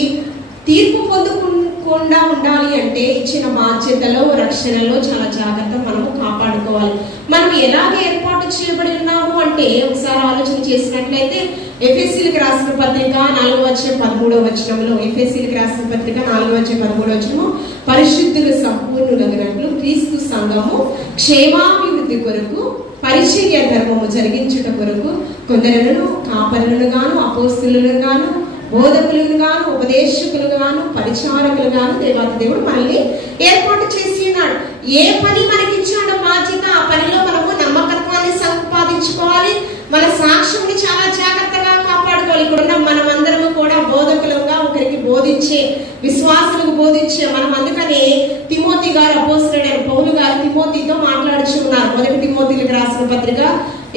తీర్పు పొందుకుండా ఉండాలి అంటే ఇచ్చిన బాధ్యతలో, రక్షణలో చాలా జాగ్రత్త మనము కాపాడుకోవాలి. మనం ఎలాగ ఏర్పాటు చేయబడి ఉన్నాము అంటే ఒకసారి ఆలోచన చేసినట్లయితే ఎఫెసీలకు రాసిన పత్రిక 4వ అధ్యాయం 13వ వచనంలో, ఎఫెసీలకు రాసిన పత్రిక 4వ అధ్యాయం 13వ వచనము, పరిశుద్ధులు సంపూర్ణులగినట్లు క్రీస్తు సంఘము క్షేమాభివృద్ధి కొరకు పరిచర్య ధర్మము జరిగించుట కొరకు కొందరులను కాపరులను గాను, అపోస్తలులను గాను, బోధకులను గాను, ఉపదేశకులు గాను, పరిచారకులు గాను దేవాది దేవుడు మనల్ని ఏర్పాటు చేసి ఉన్నాడు. ఏ పని మనకి ఇచ్చాడో బాధ్యత, ఆ పనిలో మనము నమ్మకత్వాన్ని సంపాదించుకోవాలి. మన సాక్ష్యాన్ని చాలా జాగ్రత్తగా కాపాడుకోవాలి. ఇక్కడున్న మనమందరము కూడా బోధకులుగా ఒకరికి బోధించే, విశ్వాసులకు బోధించే మనం. అందుకనే తిమోతి గారు, అపోస్తలుడైన పౌలు గారు తిమోతితో మాట్లాడుచు ఉన్నారు. మొదటి తిమోతిలకు రాసిన పత్రిక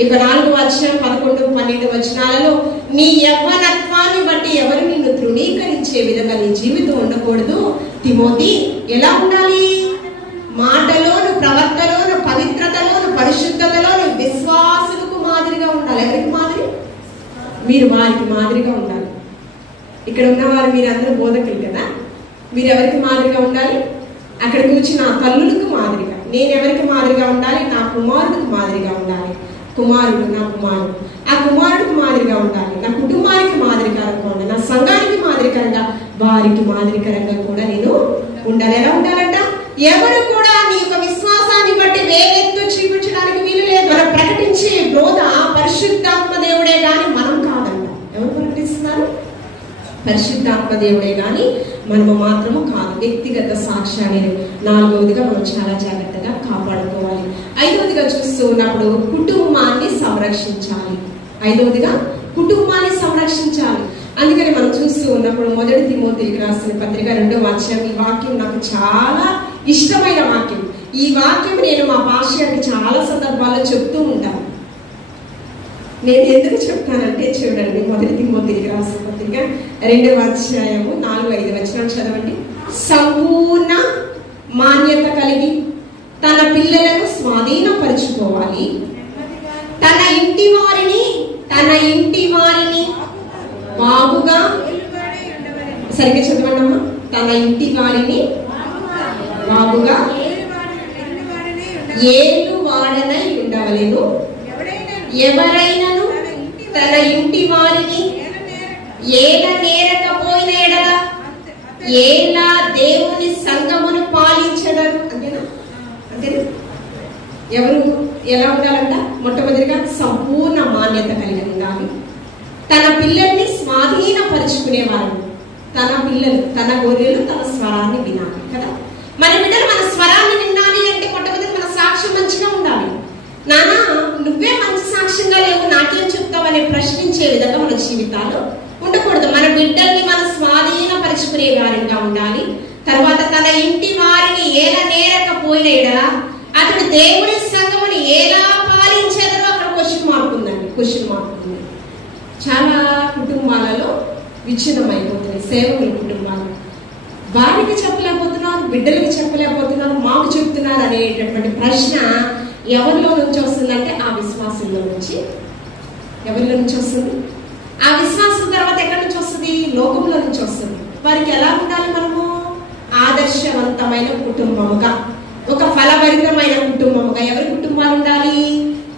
4వ అధ్యాయం 11, 12 వచనాలలో నీ యవ్వనత్వాన్ని బట్టి ఎవరు నిన్ను తృణీకరించే విధంగా నీ జీవితం ఉండకూడదు తిమోతి. ఎలా ఉండాలి? మాటలోను, ప్రవర్తలోను, పవిత్రతలోను, పరిశుద్ధ మీరు వారికి మాదిరిగా ఉండాలి. ఇక్కడ ఉన్నవారు మీరందరూ బోధకులు కదా, మీరు ఎవరికి మాదిరిగా ఉండాలి? అక్కడ కూర్చున్న నా తల్లులకు మాదిరిగా. నేను ఎవరికి మాదిరిగా ఉండాలి? నా కుమారుడికి మాదిరిగా ఉండాలి. కుమారుడు నా కుమారుడు, ఆ కుమారుడికి మాదిరిగా ఉండాలి. నా కుటుంబానికి మాదిరికరంగా ఉండాలి. నా సంఘానికి మాదిరికరంగా, వారికి మాదిరికరంగా కూడా నేను ఉండాలి. ఎలా ఉండాలంట? ఎవరు కూడా నీ యొక్క విశ్వాసాన్ని బట్టి వేలెత్తు చూపించడానికి వీలు లేదు. మనం ప్రకటించే బోధ పరిశుద్ధాత్మ దేవుడే గాని మనం కాదంట. ఎవరు ప్రకటిస్తున్నారు? పరిశుద్ధాత్మ దేవుడే గాని మనము మాత్రము కాదు. వ్యక్తిగత సాక్ష్యాన్ని 4వదిగా మనం చాలా జాగ్రత్తగా కాపాడుకోవాలి. 5వదిగా చూస్తూ ఉన్నప్పుడు కుటుంబాన్ని సంరక్షించాలి. 5వదిగా కుటుంబాన్ని సంరక్షించాలి. అందుకని మనం చూస్తూ ఉన్నప్పుడు 1 తిమోతికి రాసిన పత్రిక 2వ అధ్యాయం, ఈ వాక్యం నాకు చాలా ఇష్టమైన వాక్యం. ఈ వాక్యం నేను మా పాస్టర్కి చాలా సందర్భాల్లో చెప్తూ ఉంటాను. నేను ఎందుకు చెప్తానంటే చూడండి, 1 తిమోతికి రాసిన పత్రిక 2వ అధ్యాయము 4-5 వచనాలు చదవండి. సంపూర్ణ మాన్యత కలిగి తన పిల్లలను స్వాధీనపరుచుకోవాలి, తన ఇంటి వారిని బాగుగా, సరిగ్గా చదవండమ్మా, తన ఇంటి వారిని బాగుగా ఏలువాడనై ఉండవలెను. ఎవరైనాను తన ఇంటి వారిని ఏల నేరకపోయిన ఎడల ఏలా దేవుని సంఘమును పాలించడరు. అంతేనా? అంతేనా? ఎవరు ఎలా ఉండాలంట? మొట్టమొదటిగా సంపూర్ణ మాన్యత కలిగి ఉండాలి. తన పిల్లల్ని స్వాధీనపరుచుకునేవారు. తన పిల్లలు, తన గొర్రెలు తన స్వరాన్ని వినాలి కదా. మన బిడ్డలు మన స్వరాన్ని వినాలి అంటే మొట్టమొదటి మన సాక్ష్యం మంచిగా ఉండాలి. నానా నువ్వే మంచి సాక్ష్యంగా లేవు, నాకేం చెప్తావు అని ప్రశ్నించే విధంగా మన జీవితాలు ఉండకూడదు. మన బిడ్డల్ని మన స్వాధీనపరుచుకునే వారిగా ఉండాలి. తర్వాత తన ఇంటి వారిని ఏల నేరకపోయిన ఎడల అతడు దేవుని సంఘముని ఎలా పాలించేదో అక్కడ క్వశ్చన్ మార్క్ ఉందండి. క్వశ్చన్ మార్క్ ఉంది. చాలా కుటుంబాలలో విచ్ఛిన్నమైపోతుంది. సేవకుల కుటుంబాలు వారికి చెప్పలేకపోతున్నారు, బిడ్డలకి చెప్పలేకపోతున్నారు, మాకు చెప్తున్నారు అనేటటువంటి ప్రశ్న ఎవరిలో నుంచి వస్తుందంటే ఆ విశ్వాసంలో నుంచి. ఎవరిలో నుంచి వస్తుంది? ఆ విశ్వాసం తర్వాత ఎక్కడి నుంచి వస్తుంది? లోకంలో నుంచి వస్తుంది. వారికి ఎలా ఉండాలి? మనము ఆదర్శవంతమైన కుటుంబముగా, ఒక ఫలభరితమైన కుటుంబముగా. ఎవరి కుటుంబాలు ఉండాలి?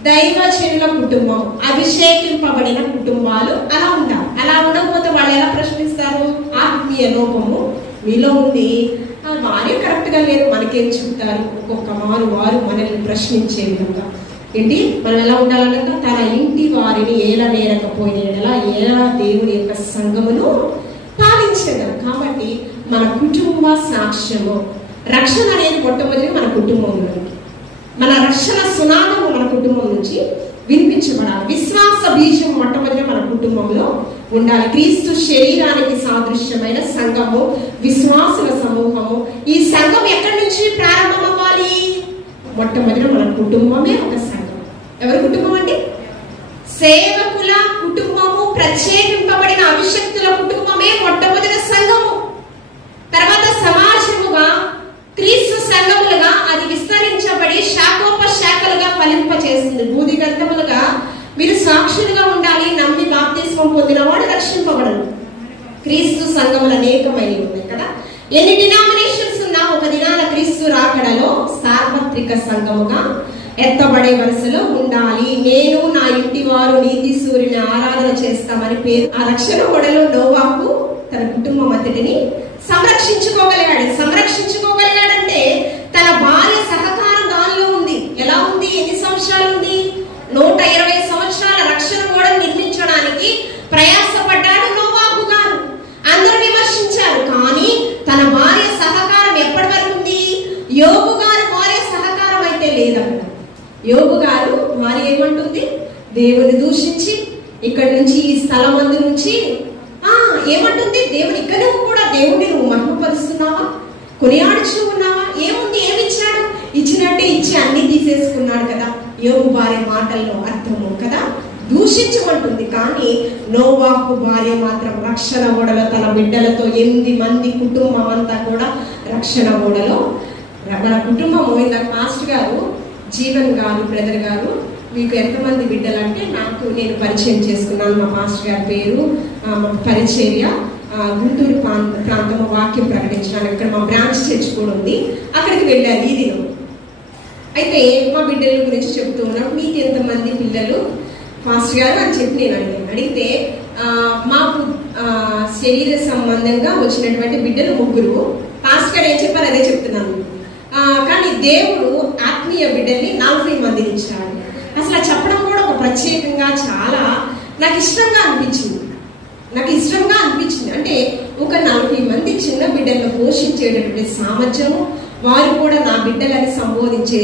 దైవజనుల కుటుంబం, అభిషేకింపబడిన కుటుంబాలు అలా ఉండాలి. అలా ఉండకపోతే వాళ్ళు ఎలా ప్రశ్నిస్తారు? ఆత్మీయ లోపము మీలో ఉంది, వారే కరెక్ట్ గా లేరు, మనకేం చెప్తారు? ఒక్కొక్క వారు మనల్ని ప్రశ్నించే విధంగా ఏంటి మనం ఎలా ఉండాలంటే తన ఇంటి వారిని ఏల నేరకపోయిన ఎలా దేవుని యొక్క సంఘమును పాలించేదాం. కాబట్టి మన కుటుంబ సాక్ష్యము, రక్షణ అనేది మొట్టమొదటి మన కుటుంబంలో, మన రక్షణ సునాదము మన కుటుంబం నుంచి వినిపించబడాలి. విశ్వాస బీజం మొట్టమొదటి మన కుటుంబంలో ఉండాలి. క్రీస్తు శరీరానికి సాదృశ్యమైన సంఘము, విశ్వాసుల సమూహము. ఈ సంఘం ఎక్కడి నుంచి ప్రారంభం అవ్వాలి? మొట్టమొదటి మన కుటుంబమే ఒక సంఘం. ఎవరి కుటుంబం అంటే? సేవకుల కుటుంబము, ప్రత్యేకింపబడిన అభిషక్తుల కుటుంబమే మొట్టమొదటి సంఘము. తర్వాత సమాజముగా క్రీస్తు సంఘములుగా అది విస్తరించబడి శాఖోపశాఖలుగా ఫలింపచేస్తుంది. బూదిగంధములుగా మీరు సాక్షులుగా ఉండాలి. నమ్మి బాప్తిస్మం పొందిన వాడు రక్షింపబడను. క్రీస్తు సంఘములు అనేకమైనవి ఉన్నాయి కదా. ఎన్ని డినామినేషన్స్ ఉన్నా ఒక దినాల క్రీస్తు రాకడలో సార్వత్రిక సంఘముగా ఎత్తబడే వరుసలో ఉండాలి. నేను నా ఇంటి వారు నీతి సూర్యుని ఆరాధన చేస్తామని పేరు. ఆ రక్షణ ఓడలో నోవాహు తన కుటుంబం అంతటిని సంరక్షించుకోగలిగాడంటే తన భార్య సహకారం దానిలో ఉంది. ఎలా ఉంది? ఎన్ని సంవత్సరాలు ఉంది? 120 సంవత్సరాల రక్షణ ఓడను నిర్మించడానికి ప్రయాసపడ్డాడు నోవాహు గారు. అందరూ విమర్శించారు, కానీ తన భార్య సహకారం ఎప్పటి వరకు ఉంది? యోబు గారు భార్య సహకారం అయితే లేదక్కడ. యోబు గారు భార్య ఏమంటుంది? దేవుని దూషించి ఇక్కడి నుంచి, ఈ స్థలమందు నుంచి ఏమంటుంది? దేవుని ఇక్కడ కూడా దేవుడిని నువ్వు మహిమపరుస్తున్నావా, కొనియాడుచూ ఉన్నావా? ఏముంది? ఏమి ఇచ్చాడు? ఇచ్చినట్టే ఇచ్చి అన్ని తీసేసుకున్నాడు కదా. యోబు భార్య మాటల్లో అర్థము కదా, దూషించమంటుంది. కానీ నోవాహు భార్య మాత్రం రక్షణ ఓడలో తన బిడ్డలతో 8 మంది కుటుంబం అంతా కూడా రక్షణ ఓడలో. మన కుటుంబము ఇందాక మాస్టర్ గారు, జీవన్ గారు, బ్రదర్ గారు మీకు ఎంతమంది బిడ్డలు అంటే నేను పరిచయం చేసుకున్నాను. మా పాస్టర్ గారి పేరు పరిచర్య గుంటూరు ప్రాంతం వాక్యం ప్రకటించడానికి అక్కడ మా బ్రాంచ్ చర్చ్ కూడా ఉంది. అక్కడికి వెళ్ళారు ఈ దినం. అయితే మా బిడ్డల గురించి చెప్తూ ఉన్నాం. మీకు ఎంతమంది పిల్లలు పాస్టర్ గారు అని చెప్పి నేను అడిగితే మాకు శరీర సంబంధంగా వచ్చినటువంటి బిడ్డలు 3. పాస్టర్ గారు ఏం చెప్పారు అదే చెప్తున్నాను. కానీ దేవుడు ఆత్మీయ బిడ్డల్ని 40 మందిని ఇచ్చాడు. అసలు చెప్పడం కూడా ఒక ప్రత్యేకంగా చాలా నాకు ఇష్టంగా అనిపించింది. అంటే ఒక 40 మంది చిన్న బిడ్డలను పోషించేటటువంటి సామర్థ్యము, వారు కూడా నా బిడ్డలని సంబోధించే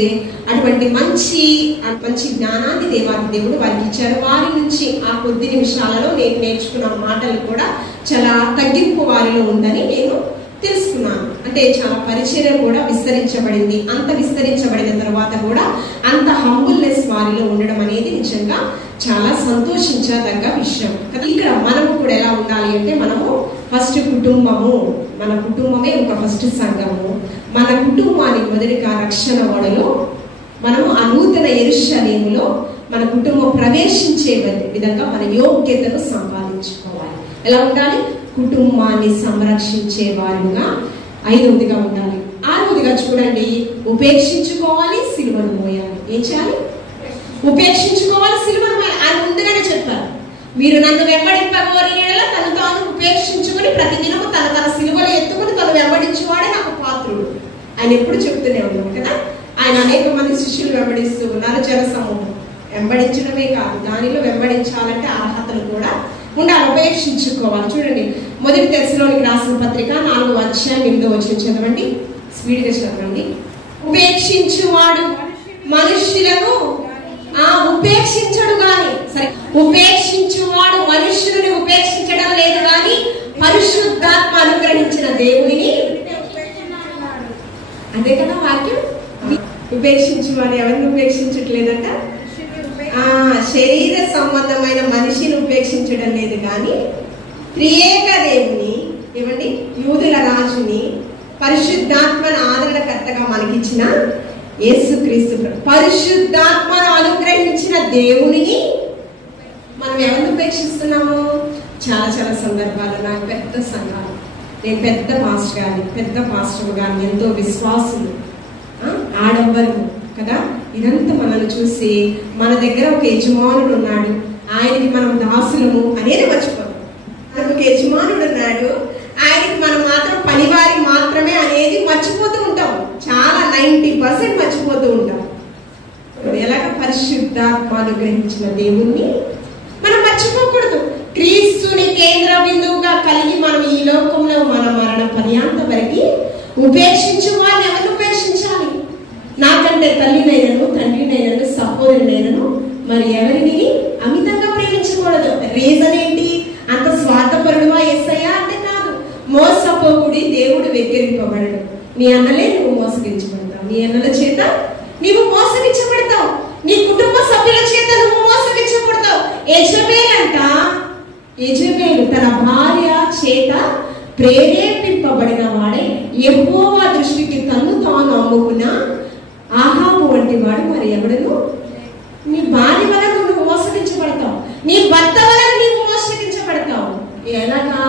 అటువంటి మంచి జ్ఞానాన్ని దేవాది దేవుడు వారికి ఇచ్చారు. వారి నుంచి ఆ కొద్ది నిమిషాలలో నేను నేర్చుకున్న మాటలు కూడా చాలా తగ్గింపు వారిలో ఉందని నేను తెలుసుకున్నాను. అంటే చాలా పరిచయం కూడా విస్తరించబడింది. అంత విస్తరించబడిన తర్వాత కూడా అంత హంబుల్నెస్ వారిలో ఉండడం అనేది నిజంగా చాలా సంతోషించదగ్గ విషయం. ఇక్కడ మనము కూడా ఎలా ఉండాలి అంటే మనము ఫస్ట్ కుటుంబము, మన కుటుంబమే ఒక ఫస్ట్ సంఘము. మన కుటుంబానికి మొదటిగా రక్షణ ఓడలో మనము ఆ నూతన యెరూషలేములో మన కుటుంబం ప్రవేశించే విధంగా మన యోగ్యతను సంపాదించుకోవాలి. ఎలా ఉండాలి? కుటుంబాన్ని సంరక్షించే వారుగా 5వదిగా ఉండాలి. 6వదిగా చూడండి, ఉపేక్షించుకోవాలి, సిలువను మోయాలి. ఏం చేయాలి? ఉపేక్షించుకోవాలి, సిలువను మోయాలి. ఆయన ముందుగానే చెప్పారు, మీరు నన్ను వెంబడింపగోరిన యెడల తను తాను ఉపేక్షించుకుని ప్రతిదినము తన సిలువలు ఎత్తుకుని తను వెంబడించువాడే నాకు పాత్రుడు. ఆయన ఎప్పుడు చెప్తూనే ఉన్నాం కదా. ఆయన అనేక మంది శిష్యులు వెంబడిస్తూ ఉన్నారు. జనసమూహం వెంబడించడమే కాదు, దానిలో వెంబడించాలంటే అర్హతలు కూడా ఉండాలి. ఉపేక్షించుకోవాలి. చూడండి, 1 తెస్సలోనికి రాసిన పత్రిక 4వ అధ్యాయం 8వ వచనం చదవండి. స్పీడ్గా చదవండి. ఉపేక్షించువాడు మనుష్యులను ఉపేక్షించడు గాని, సరే, ఉపేక్షించువాడు మనుష్యులను ఉపేక్షించడం లేదు గాని పరిశుద్ధాత్మ అనుగ్రహించిన దేవుడిని. అదే కదా వాక్యం. ఉపేక్షించువాడు ఎవరిని ఉపేక్షించట్లేదంట? శరీర సంబంధమైన మనిషిని ఉపేక్షించడం లేదు కానీ త్రియేక దేవుని, ఏమండి, యూదుల రాజుని, పరిశుద్ధాత్మను ఆదరణకర్తగా మనకిచ్చిన యేసుక్రీస్తు పరిశుద్ధాత్మను అనుగ్రహించిన దేవునిని మనం ఎవరిని ఉపేక్షిస్తున్నాము? చాలా సందర్భాలు నాకు పెద్ద సంఘాలు, నేను పెద్ద పాస్టర్ గారిని ఎంతో విశ్వాసులు, ఆడవ్వరు కదా, ఇదంతా మనల్ని చూసి మన దగ్గర ఒక యజమానుడు ఉన్నాడు, ఆయనకి మనం దాసులము అనేది మర్చిపోతాం. ఒక యజమానుడు ఉన్నాడు, ఆయనకి మనం మాత్రం పనివారి మాత్రమే అనేది మర్చిపోతూ ఉంటాం. చాలా 90% మర్చిపోతూ ఉంటాం. ఎలాగ పరిశుద్ధాత్మ అనుగ్రహించిన దేవుణ్ణి మనం మర్చిపోకూడదు. క్రీస్తుని కేంద్ర బిందువుగా కలిగి మనం ఈ లోకంలో మన మరణ పర్యాంత వరకు ఉపేక్షించు వారిని ఎవరిని ఉపేక్షించాలి? నాకంటే తల్లినైనను, తండ్రినైనను, సహోదరునైనను మరి ఎవరిని అమితంగా ప్రేమించకూడదు. రీజన్ ఏంటి? అంత స్వార్థపరుడువా యేసయ్యా అంటే కాదు. మోసపోకుడి, దేవుడు వెక్కిరింపబడడు. నీ అన్నలే నువ్వు మోసగించబడతావు, నీ అన్నల చేత నీవు మోసగించబడతావు, నీ కుటుంబ సభ్యుల చేత నువ్వు మోసగించబడతావు. యెజబేలు తన భార్య చేత ప్రేరేపింపబడిన వాడే యెహోవా దృష్టికి తన్ను తాను అమ్ముకున్న ఆహాబు వంటి వాడు మరి ఎవడను? నీ భార్య వలన నువ్వు మోసగించబడతావు, నీ భర్త వలన నీవు మోసగించబడతావు. ఎలాగా?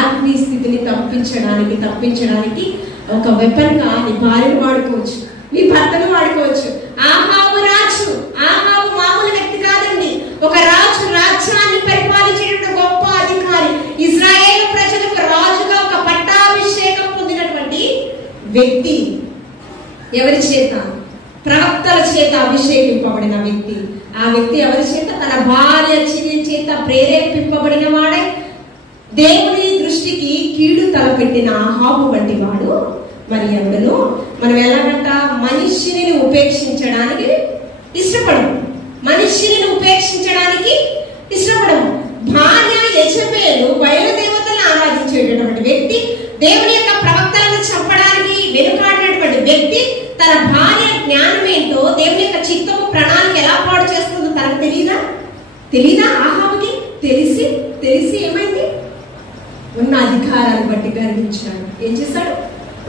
ఆత్మీయ స్థితిని తప్పించడానికి ఒక వెపన్ గా నీ భార్యను వాడుకోవచ్చు, నీ భర్తను వాడుకోవచ్చు. ఆహాబు రాజు, ఆహాబు మామూలు వ్యక్తి కాదండి, ఒక రాజు, రాజ్యాన్ని పరిపాలించేటువంటి గొప్ప అధికారి, ఇశ్రాయేలు ప్రజలకు రాజుగా ఒక పట్టాభిషేకం పొందినటువంటి వ్యక్తి. ఎవరి చేత? ప్రవక్తల చేత అభిషేకింపబడిన వ్యక్తి. ఆ వ్యక్తి ఎవరి చేత? తన భార్య చేత ప్రేరేపింపబడిన వాడే దేవుని దృష్టికి కీడు తలపెట్టిన ఆహాబు వంటి వాడు మరి ఎవడను? మనం ఎలాగంట? మనిషిని ఉపేక్షించడానికి ఇష్టపడము, భార్య యెజబేలు బయలుదేవతలను ఆరాధించేటటువంటి వ్యక్తి, దేవుని యొక్క ప్రవక్తలను చంపడానికి వెనుకాడినటువంటి వ్యక్తి, తన భార్య జ్ఞానం ఏంటో, దేవుని యొక్క చిత్తము ప్రణాళిక ఎలా పాడు చేస్తుందో తనకు తెలీదా? ఆహాబుకి తెలిసి ఏమైంది? ఉన్న అధికారాన్ని బట్టి గర్వించాడు. ఏం చేశాడు?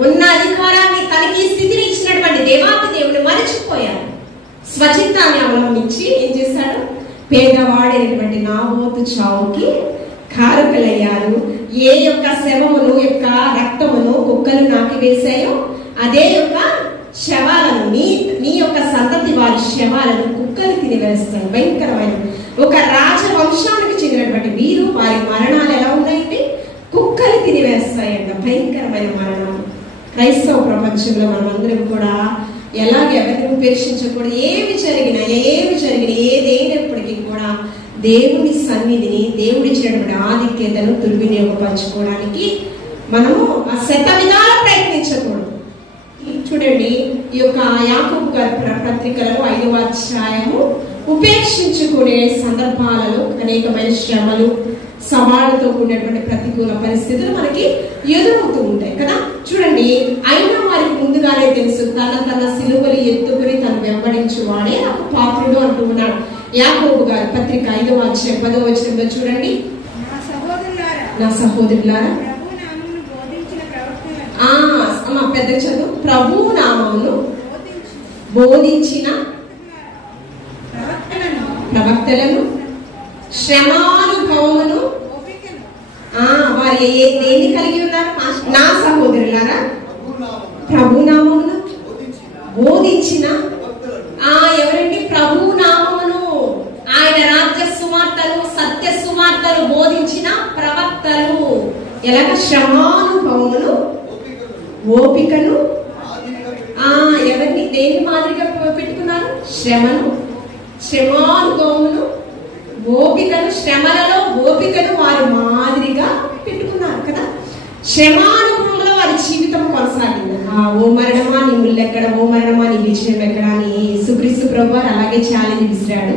ఉన్న అధికారాన్ని, తనకి స్థితిని ఇచ్చినటువంటి దేవాది దేవుని మరచిపోయాడు. స్వచిత్తాన్ని అవలంబించి ఏం చేశాడు? పేదవాడైనటువంటి నాబోతు చావుకి కారకులయ్యారు. ఏ యొక్క శవమును యొక్క రక్తమును కుక్కలు నాకివేశాయో అదే యొక్క శవాలను నీ యొక్క సంతతి వారి శవాలను కుక్కలు తినివేస్తాయి. భయంకరమైన ఒక రాజవంశానికి చెందినటువంటి వీరు వారి మరణాలు ఎలా ఉన్నాయండి? కుక్కలు తినివేస్తాయంట. భయంకరమైన మరణాలు. క్రైస్తవ ప్రపంచంలో మనం అందరం కూడా ఎలాగ ఎవరిని ఉపేక్షించకూడదు. ఏమి జరిగినా ఏదైనప్పటికీ కూడా దేవుని సన్నిధిని, దేవుడిచ్చినటువంటి ఆధిక్యతను దుర్వినియోగపరచుకోవడానికి మనము ఆ శత విధాల ప్రయత్నించకూడదు. చూడండి, ఈ యొక్క యాకోబు గారి పత్రికలలో 5వ అధ్యాయము ఉపేక్షించుకునే సందర్భాలలో అనేకమైన శ్రమలు, సవాళ్ళతో కూడినటువంటి ప్రతికూల పరిస్థితులు మనకి ఎదురవుతూ ఉంటాయి కదా. చూడండి, అయినా వారికి ముందుగానే తెలుసు తన సిలువలు ఎత్తుకుని తను వెంబడించువాడే నాకు పాత్రుడు అంటూ ఉన్నాడు. యాకోబు గారి పత్రిక 5వ అధ్యాయం 10వ వచనంలో చూడండి, నా సహోదరులారా పెద్ద చదువు, ప్రభు నామమును బోధించిన ప్రవక్తలను శ్రమానుభవమును వారు దేన్ని కలిగి ఉన్నారు? నా సహోదరులారా ప్రభు నామమును బోధించిన ఎవరండి? ప్రభు నామమును, ఆయన రాజ్య సువార్తలు, సత్య సువార్తలు బోధించిన ప్రవక్తలు. ఎలాగ? శ్రమానుభవమును, ఓపికను. ఎవరిని దేని మాదిరిగా పెట్టుకున్నారు? శ్రమానుభవమును, ఓపికను. శ్రమలలో ఓపికను వారు మాదిరిగా పెట్టుకున్నారు కదా. శ్రమానుభవంలో వారి జీవితం కొనసాగింది. ఓ మరణమా నీ ముళ్ళెక్కడ, ఓ మరణమా నీ విజయం ఎక్కడ అని యేసుక్రీస్తు ప్రభువారు అలాగే ఛాలెంజ్ విసిరాడు.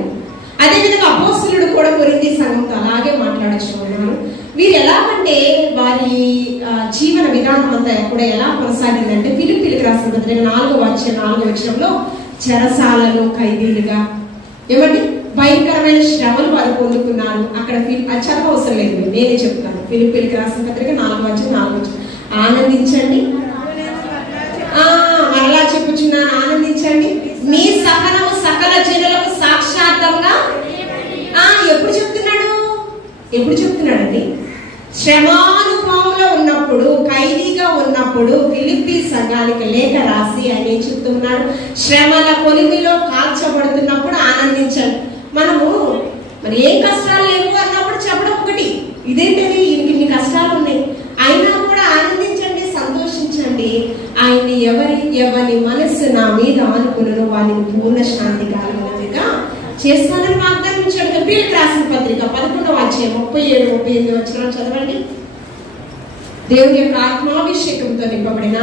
అదేవిధంగా అపోస్తలుడు కూడా కొరింథీ సంఘంతో అలాగే మాట్లాడుచున్నారు. వీరు ఎలాగంటే వారి జీవన విధానం అంతా కూడా ఎలా కొనసాగిందంటే, ఫిలిప్పీలకు రాసిన పత్రిక 4వ అధ్యాయం 4వ వచనంలో చెరసాలలో ఖైదీలుగా ఏమండి భయంకరమైన శ్రమలు వారు పొందుకున్నారు. అక్కడ చదువు అవసరం లేదు, నేనే చెప్తాను. ఫిలిప్పీలకు రాసిన పత్రిక 4వ అధ్యాయం 4వ వచనం, ఆనందించండి. మరలా చెప్పుచున్నాను, ఆనందించండి. మీ సహనము సకల జనులకు సాక్షాత్తంగా. ఎప్పుడు చెప్తున్నాడండి? శ్రమానుభవంలో ఉన్నప్పుడు, ఖైదీగా ఉన్నప్పుడు ఫిలిప్పీ సంఘానికి లేఖ రాసి ఆయన ఏం చెప్తున్నాడు? శ్రమల కొలిమిలో కాల్చబడుతున్నప్పుడు ఆనందించండి. మనము మరి ఏ కష్టాలు లేవు అన్నప్పుడు చెప్పడం ఒకటి, ఇదేంటది ఇన్ని కష్టాలు ఉన్నాయి అయినా కూడా ఆనందించండి, సంతోషించండి. ఆయన్ని ఎవరి మనస్సు నా మీద ఆనుకును వారిని పూర్ణ శాంతి కారణంగా చేస్తానని వాగ్దానం ఇచ్చాడు. హెబ్రీయులకు రాసిన పత్రిక 11వ అధ్యాయం 37-38 వచనాలు చదవండి. దేవుని యొక్క ఆత్మాభిషేకంతో నింపబడిన,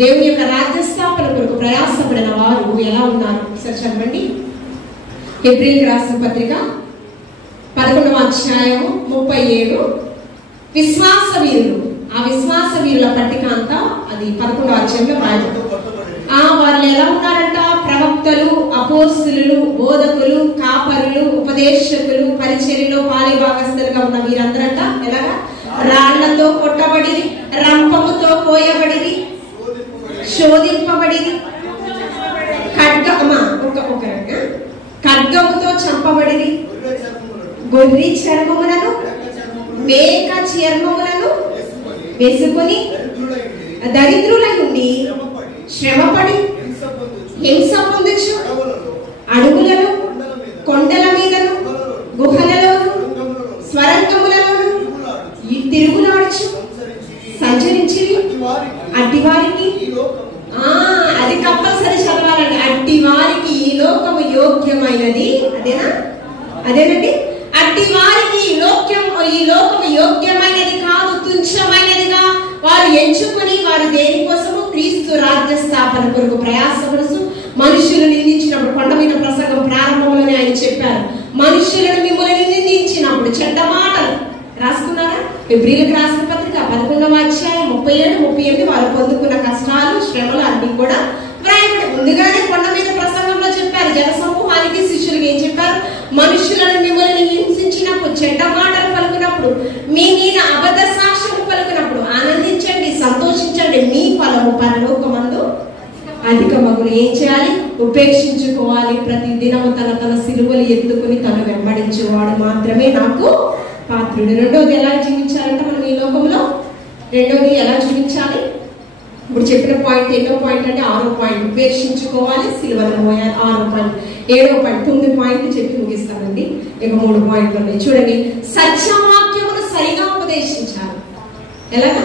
దేవుని యొక్క రాజ్య స్థాపన కొరకు ప్రయాసపడిన వారు ఎలా ఉన్నారు ఒకసారి చదవండి. హెబ్రీయులకు రాసిన పత్రిక 11వ అధ్యాయము 37. విశ్వాస వీరులు, ఆ విశ్వాస వీరుల పట్టిక అంతా అది 11వ అధ్యాయంలో రాయబడింది. వాళ్ళు ఎలా ఉన్నారంట? ప్రవక్తలు, అపోస్తలులు, బోధకులు, కాపరులు, ఉపదేశకులు, పరిచర్యలో పాలిభాగస్తులుగా ఉన్న వీరందరంట ఎలాగా? రాళ్లతో కొట్టబడి, రంపముతో కోయబడి, శోధింపబడి, ఖడ్గముతో చంపబడి, గొర్రె చర్మములను మేక చర్మములను వేసుకొని దరిద్రులై ఉండి శ్రమపడి హింస పొందొచ్చు, అడుగులను, కొండల మీదను, గుహలలోను, స్వరంగములలోను తిరుగులాడచ్చు, సంచరించి అట్టి వారికి అది కంపల్సరీ చదవాలండి. అట్టి వారికి ఈ లోకము యోగ్యమైనది. అదేనండి, అట్టి వారికి ఈ లోకము యోగ్యమైనది కాదు, తుచ్చమైనదిగా వారు ఎంచుకుని వారు దేనికోసము? క్రీస్తు రాజ్య స్థాపన కొరకు ప్రయాసపడుతూ. మనుషులు నిందించినప్పుడు, కొండ మీద ప్రసంగం ప్రారంభంలోనే ఆయన చెప్పారు, మనుషులను మిమ్మల్ని నిందించినప్పుడు చెడ్డ మాటలు రాసుకున్నారా? హెబ్రీయులకు రాసిన పత్రిక 11వ అధ్యాయం 37-38 వారు పొందుకున్న కష్టాలు, శ్రమలు అన్ని కూడా వ్రాయబడి ముందుగానే కొండ మీద ప్రసంగంలో చెప్పారు. జన సమూహానికి శిష్యులకు ఏం చెప్పారు? మనుషులను మిమ్మల్ని హింసించినప్పుడు, చెడ్డ మాటలు పలుకున్నప్పుడు, మీ మీద అబద్ధ సాక్ష్యం పలుకున్నప్పుడు ఆనందించండి, సంతోషించండి, మీ ఫలము పరలోకమందు అధికమగును. ఏం చేయాలి? ఉపేక్షించుకోవాలి. ప్రతి దినము తన సిలువలు ఎత్తుకుని తను వెంబడించేవాడు మాత్రమే నాకు పాత్రుడు. రెండోది ఎలా జీవించాలంటే మనం ఈ లోకంలో రెండోది ఎలా జీవించాలి? ఇప్పుడు చెప్పిన పాయింట్ ఎన్నో పాయింట్ అంటే 6వ పాయింట్ ఉపేక్షించుకోవాలి, సిలువను మోయాలి. 6వ పాయింట్ 7వ పాయింట్ 9 పాయింట్లు చెప్పి ముగిస్తానండి. ఇక 3 పాయింట్లు ఉన్నాయి చూడండి. సత్యవాక్యమును సరిగా ఉపదేశించాలి. ఎలాగా?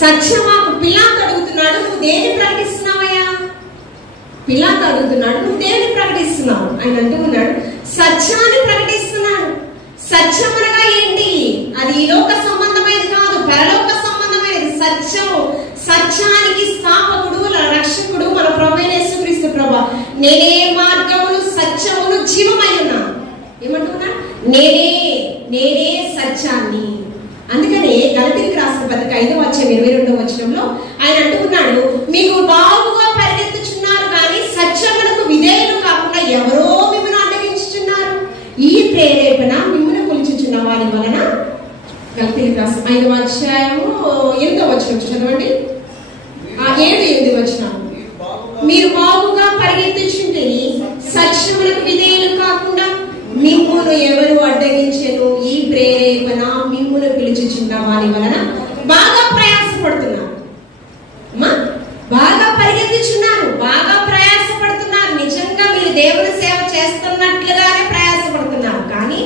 సత్యవాక్యం. పిలాతు అడుగుతున్నాడు, నువ్వు దేన్ని ప్రకటిస్తున్నావయ్యా? పిలాతు అడుగుతున్నాడు, నువ్వు దేన్ని ప్రకటిస్తున్నావు? ఆయన అంటూ ఉన్నాడు, సత్యాన్ని ప్రకటిస్తున్నాడు. సత్యం అనగా ఏంటి? అది ఈ లోక సంబంధమైనది కాదు, పరలోక సంబంధమైనది. సత్యము, సత్యానికి స్థాపకుడు రక్షకుడు మన ప్రభువైన యేసుక్రీస్తు ప్రభువు. నేనే మార్గమును సత్యమును జీవమై ఉన్నాను. ఏమంటున్నా? నేనే సత్యాన్ని. అందుకనే గలతీయులకు రాసిన పత్రిక 5వ అధ్యాయం 22వ వచనంలో ఆయన అంటున్నాడు, మీకు బాగుగా పరిగెత్తుచున్నారు కానీ సత్యమునకు విధేయులు కాకుండా ఎవరో మిమ్మల్ని అడ్డగించుచున్నారు. ఈ ప్రేరేపణ మిమ్మల్ని కొలుచుచున్న వారి వలన. గలతీయులకు రాసిన 5వ అధ్యాయము 8వ వచనం చదవండి. 7-8 వచనాలు. మీరు బాగుగా పరిగెత్తుచుంటే సత్యములకు విధేయులు కాకుండా మిమ్మును ఎవరు అడ్డగించెను? ఈ ప్రేరేపణ మిమ్మును పిలుచుచున్న వారి వలన. బాగా ప్రయాసపడుతున్నారు, బాగా పరిగెత్తుచున్నారు, బాగా ప్రయాసపడుతున్నారు. నిజంగా మీరు దేవుని సేవ చేస్తున్నట్లుగానే ప్రయాసపడుతున్నారు. కానీ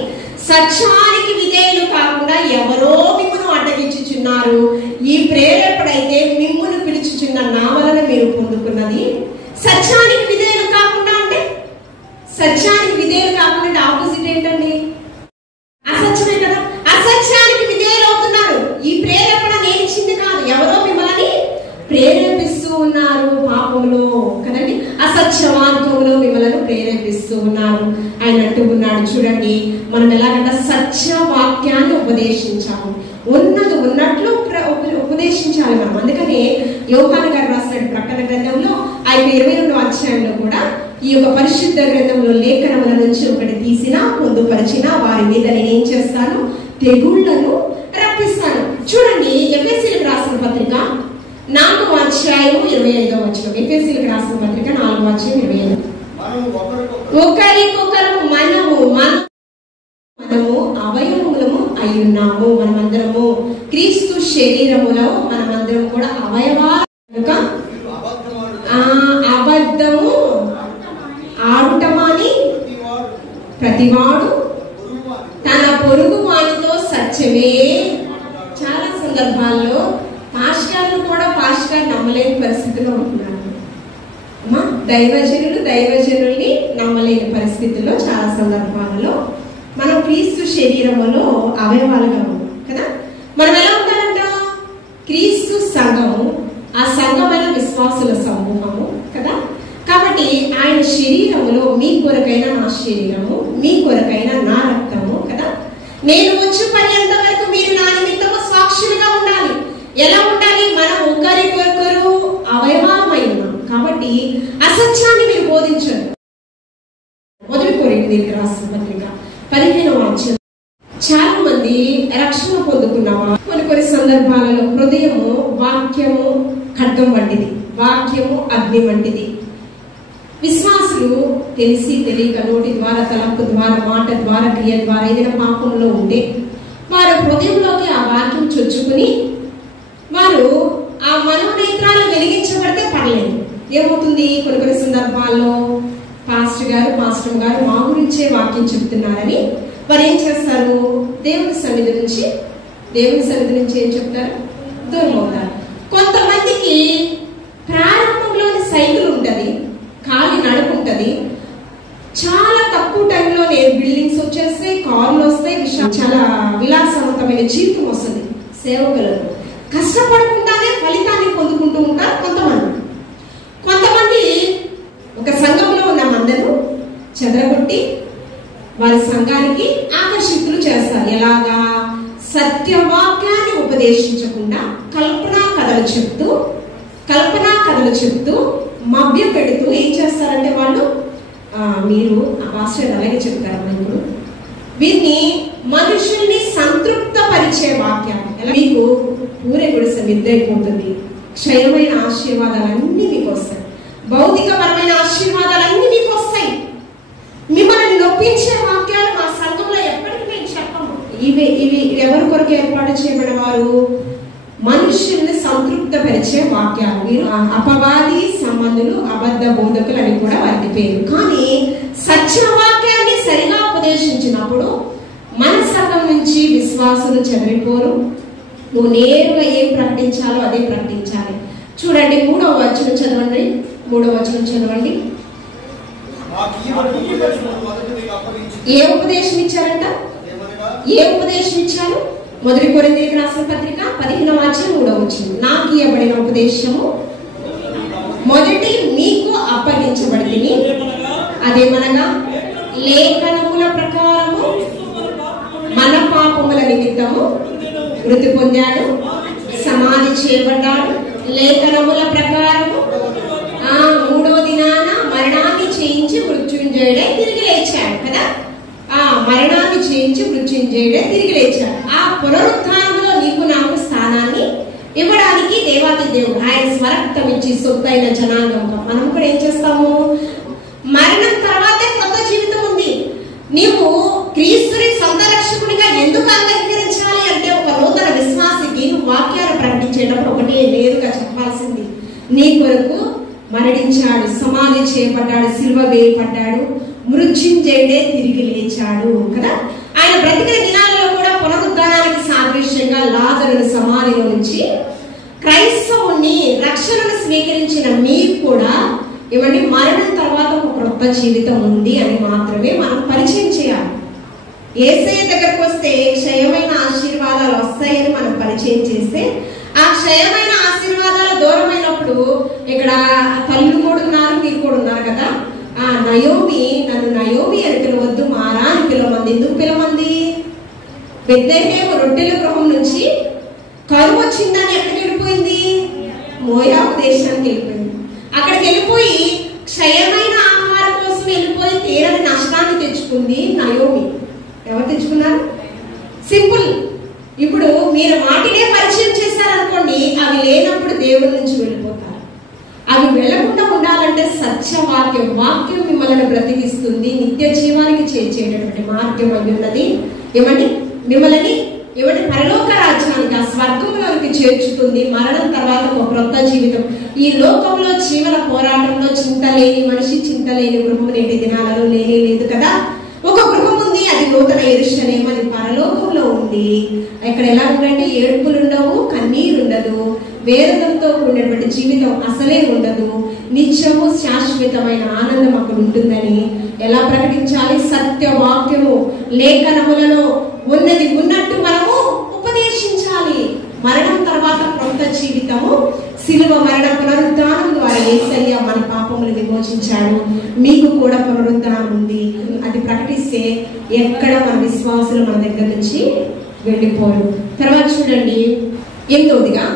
సత్యానికి విధేయులు కాకుండా ఎవరో మిమ్మును అడ్డగించుచున్నారు. ఈ ప్రేరేపణ అయితే మిమ్మును పిలుచుచున్న నా వలన మీరు పొందుకున్నది. సత్యానికి విధేయులు కాకుండా అంటే, సత్యానికి విధేయులు కాకుండా ఆపోజిట్ ఏంటండి? అసత్యమే కదా. అసత్యానికి విధేయులు అవుతున్నారు. ఈ ప్రేరేపణ నేను ఇచ్చింది కాదు, ఎవరో మిమ్మల్ని ప్రేరేపిస్తూ ఉన్నారు పాపంలో కదండి, అసత్య మార్గంలో మిమ్మల్ని ప్రేరేపిస్తూ ఉన్నారు. ఆయన అంటూ ఉన్నాడు చూడండి, మనం ఎలాగంటే సత్య వాక్యాన్ని ఉపదేశించాలి, ఉన్నది ఉన్నట్లు ఉపదేశించాలి మనం. అందుకనే యోహాను గారు రాసిన ప్రకటన గ్రంథంలో 22వ అధ్యాయంలో కూడా ఈ యొక్క పరిశుద్ధ గ్రంథంలో లేఖనముల నుంచి ఒకటి తీసినా పొందుపరిచిన వారి మీద నేనేం చేస్తాను? తెగుళ్లను రప్పిస్తాను. చూడండి, ఎఫెసీయులకు రాసిన పత్రిక 4వ అధ్యాయం 25వ వచనం. ఎఫెసీయులకు రాసిన పత్రిక 4వ అధ్యాయం 25. ఒకరికొకరు మనము అవయవములము అయి ఉన్నాము. మనమందరము క్రీస్తు శరీరములో మనమందరం కూడా అవయవాలు. అబద్ధము ఆడుటమాని ప్రతివాడు తన పొరుగు వానితో సత్యమే. చాలా సందర్భాల్లో పాస్టర్లు కూడా పాస్టర్ నమ్మలేని పరిస్థితిలో ఉంటున్నారు. దైవజనుల్ని నమ్మలేని పరిస్థితుల్లో చాలా సందర్భాలలో మనం క్రీస్తు శరీరములో అవయవాలుగా ఉన్నాం కదా. మనం ఎలా ఉంటారంట? క్రీస్తు సంఘము, ఆ సంఘమైన విశ్వాసుల సమూహము కదా. కాబట్టి ఆయన శరీరములో మీ కొరకైన నా శరీరము, మీ కొరకైన నా రక్తము కదా. నేను వచ్చే పర్యంత వరకు మీరు నా నిమిత్తము సాక్షులుగా ఉండాలి. ఎలా ఉండాలి? మనం ఒకరికొకరు అవయవమై ఉన్నాం కాబట్టి అసత్యాన్ని మీరు బోధించరు. మొదటి కొరింథీయులకు రాసిన పత్రిక 15వ అధ్యాయం. చాలా మంది రక్షణ పొందుకున్నావా? కొన్ని సందర్భాలలో హృదయము వాక్యము ఖడ్గం వంటిది, వాక్యము అగ్ని వంటిది. విశ్వాసులు తెలిసి తెలియక నోటి ద్వారా, తలంపు ద్వారా, మాట ద్వారా, క్రియ ద్వారా ఏదైనా పాపంలో ఉంటే వారు హృదయంలోకి ఆ వాక్యం చొచ్చుకుని వారు ఆ మనోనేత్రాలు వెలిగించబడితే పర్లేదు. ఏమవుతుంది? కొన్ని సందర్భాల్లో పాస్టర్ గారు మా గురించే వాక్యం చెప్తున్నారని వారు ఏం చేస్తారు? దేవుని సన్నిధి నుంచి ఏం చెప్తారు? దూరం అవుతారు. కొంతమందికి ప్రారంభంలోని సైకిల్ ఉంటుంది, ఖాళీ నడుపు ఉంటుంది. చాలా తక్కువ టైంలో బిల్డింగ్స్ వచ్చేస్తాయి, కార్లు వస్తాయి, చాలా విలాసవంతమైన జీవితం వస్తుంది. సేవకులకు కష్టపడకుండానే ఫలితాన్ని పొందుకుంటూ ఉంటారు కొంతమంది ఒక సంఘంలో ఉన్న మందను చెదరగొట్టి వారి సంఘానికి ఆకర్షితులు చేస్తారు. ఎలాగా? సత్యవాక్యాన్ని ఉపదేశించకుండా కల్పనా కథలు చెప్తూ మభ్య పెడుతూ ఏం చేస్తారంటే వాళ్ళు, మీరు పాస్టర్ అలాగే చెప్తారు, ఇప్పుడు వీరిని మనుషుల్ని సంతృప్త పరిచే వాక్యం మీకు పూరే గుడిసె మిద్దైపోతుంది, క్షయమైన ఆశీర్వాదాలన్నీ మీకు వస్తాయి. భౌతికపరమైన ఆశీర్వాదాలన్నీ మీకు వస్తాయి. మిమ్మల్ని నొప్పించే వాక్యాలు మా సంఘంలో ఎప్పటికీ మేము చెప్పము. ఇవి ఎవరి కొరకు ఏర్పాటు చేయబడిన వారు? మనుషుల్ని సంతృప్తపరిచే వాక్యాలు. మీరు అపవాది సంబంధులు, అబద్ధ బోధకులు అని కూడా వారికి పేరు. కానీ సత్యవాక్యాన్ని సరిగా ఉపదేశించినప్పుడు మన సంఘం నుంచి విశ్వాసులు చెదిరిపోరు. నువ్వు నేరుగా ఏం ప్రకటించాలో అదే ప్రకటించాలి. చూడండి 3వ వచనం చదవండి. 3వ వచనం చదవండి. ఏ ఉపదేశం ఇచ్చారంట? ఏ ఉపదేశం ఇచ్చారు? 1 కొరింథీయులకు రాసిన పత్రిక 15వ అధ్యాయం 3వ వచనం. నాకు ఇవ్వబడిన ఉపదేశము మొదటి మీకు అప్పగించబడింది, అదేమనగా లేఖనముల ప్రకారము మన పాపముల నిమిత్తము మృతి పొందాడు, సమాధి చేయబడ్డాడు, లేఖనముల ప్రకారము 3వ దినాన మరణాన్ని చేయించి మృత్యుంజయుడే తిరిగి లేచాడు కదా. మరణాన్ని చేయించి మృత్యుంజయుడే తిరిగి లేచాడు. ఆ పునరుత్థానంలో నీకు నాకు స్థానాన్ని ఇవ్వడానికి దేవాది దేవుడు ఆయన స్వరక్తం ఇచ్చి సొత్తైన జనాంగంగా మనం కూడా ఏం చేస్తాము? మరణం తర్వాతే కొత్త జీవితం ఉంది. నీవు క్రీస్తుని సొంత రక్షకునిగా ఎందుకు అంగీకరించాలి అంటే, ఒక నూతన విశ్వాసికి నువ్వు వాక్యాలు ప్రకటించేటప్పుడు ఒకటి నేరుగా చెప్పాల్సింది, నీ కొరకు మరణించాడు, సమాధి చేయబడ్డాడు, సిలువ వేయబడ్డాడు, మృత్యుంజయుడే తిరిగి లేచాడు కదా. ఆయన బ్రతికిన దినాలలో కూడా పునరుద్ధానానికి సాదృశ్యంగా లాజరును సమాధిలో నుంచి క్రైస్తవుని రక్షణను స్వీకరించిన మీకు కూడా ఇవన్నీ మరణం తర్వాత ఒక క్రొత్త జీవితం ఉంది అని మాత్రమే మనం పరిచయం చేయాలి. యేసయ్య దగ్గరకు వస్తే క్షయమైన ఆశీర్వాదాలు వస్తాయని మనం పరిచయం చేస్తే, ఆ క్షయమైన ఆశీర్వాదాలు దూరమైనప్పుడు ఇక్కడ తల్లు కూడా ఉన్నారు, మీరు కూడా ఉన్నారు కదా. నయోమి నన్ను నయోమి అని పిలవద్దు, మారా అని పిలవమంది. ఎందుకు పిలవంది? బెత్లెహేము రొట్టెల గృహం నుంచి కరువు వచ్చిందని ఎక్కడికి వెళ్ళిపోయింది? మోయాబు దేశానికి వెళ్ళిపోయింది. అక్కడికి వెళ్ళిపోయి క్షయమైన ఆహారం కోసం వెళ్ళిపోయి తీరని నష్టాన్ని తెచ్చుకుంది నయోమి. ఎవరు తెచ్చుకున్నారు? సింపుల్. ఇప్పుడు మీరు వాటినే పరిచయం చేశారనుకోండి, అవి లేనప్పుడు దేవుడి నుంచి వెళ్ళిపోతారు. అవి వెళ్లకుండా ఉండాలంటే సత్యవాక్యం, వాక్యం మిమ్మల్ని బ్రతికిస్తుంది, నిత్య జీవానికి చేర్చేటటువంటి మార్గం అయి ఉన్నది. మిమ్మల్ని పరలోక రాజ్యానికి, ఆ స్వర్గంలోకి చేర్చుతుంది. మరణం తర్వాత ఒక క్రొత్త జీవితం. ఈ లోకంలో జీవన పోరాటంలో చింతలేని మనిషి, చింతలేని గృహం నేటి దినాలలో లేనే లేదు కదా. ఒక గృహం ఉంది, అది నూతన యెరూషలేము, అది పరలోకంలో ఉంది. ఇక్కడ ఎలా ఉందంటే ఏడుపులు ఉండవు, కన్నీరు ఉండదు, వేదనతో కూడినటువంటి జీవితం అసలే ఉండదు, నిత్యము శాశ్వతమైన ఆనందం అక్కడ ఉంటుందని ఎలా ప్రకటించాలి? సత్యవాక్యము లేఖనములలో ఉన్నది ఉన్నట్టు మనము ఉపదేశించాలి. మరణం తర్వాత క్రొత్త జీవితము, సిలువ మరణ పునరుద్ధానం ద్వారా యేసయ్య మన పాపములు విమోచించాడు. మీకు కూడా పునరుద్ధానం ఉంది. అది ప్రకటిస్తే ఎక్కడ మన విశ్వాసులు మన దగ్గర నుంచి వెళ్ళిపోరు. తర్వాత చూడండి 8వదిగా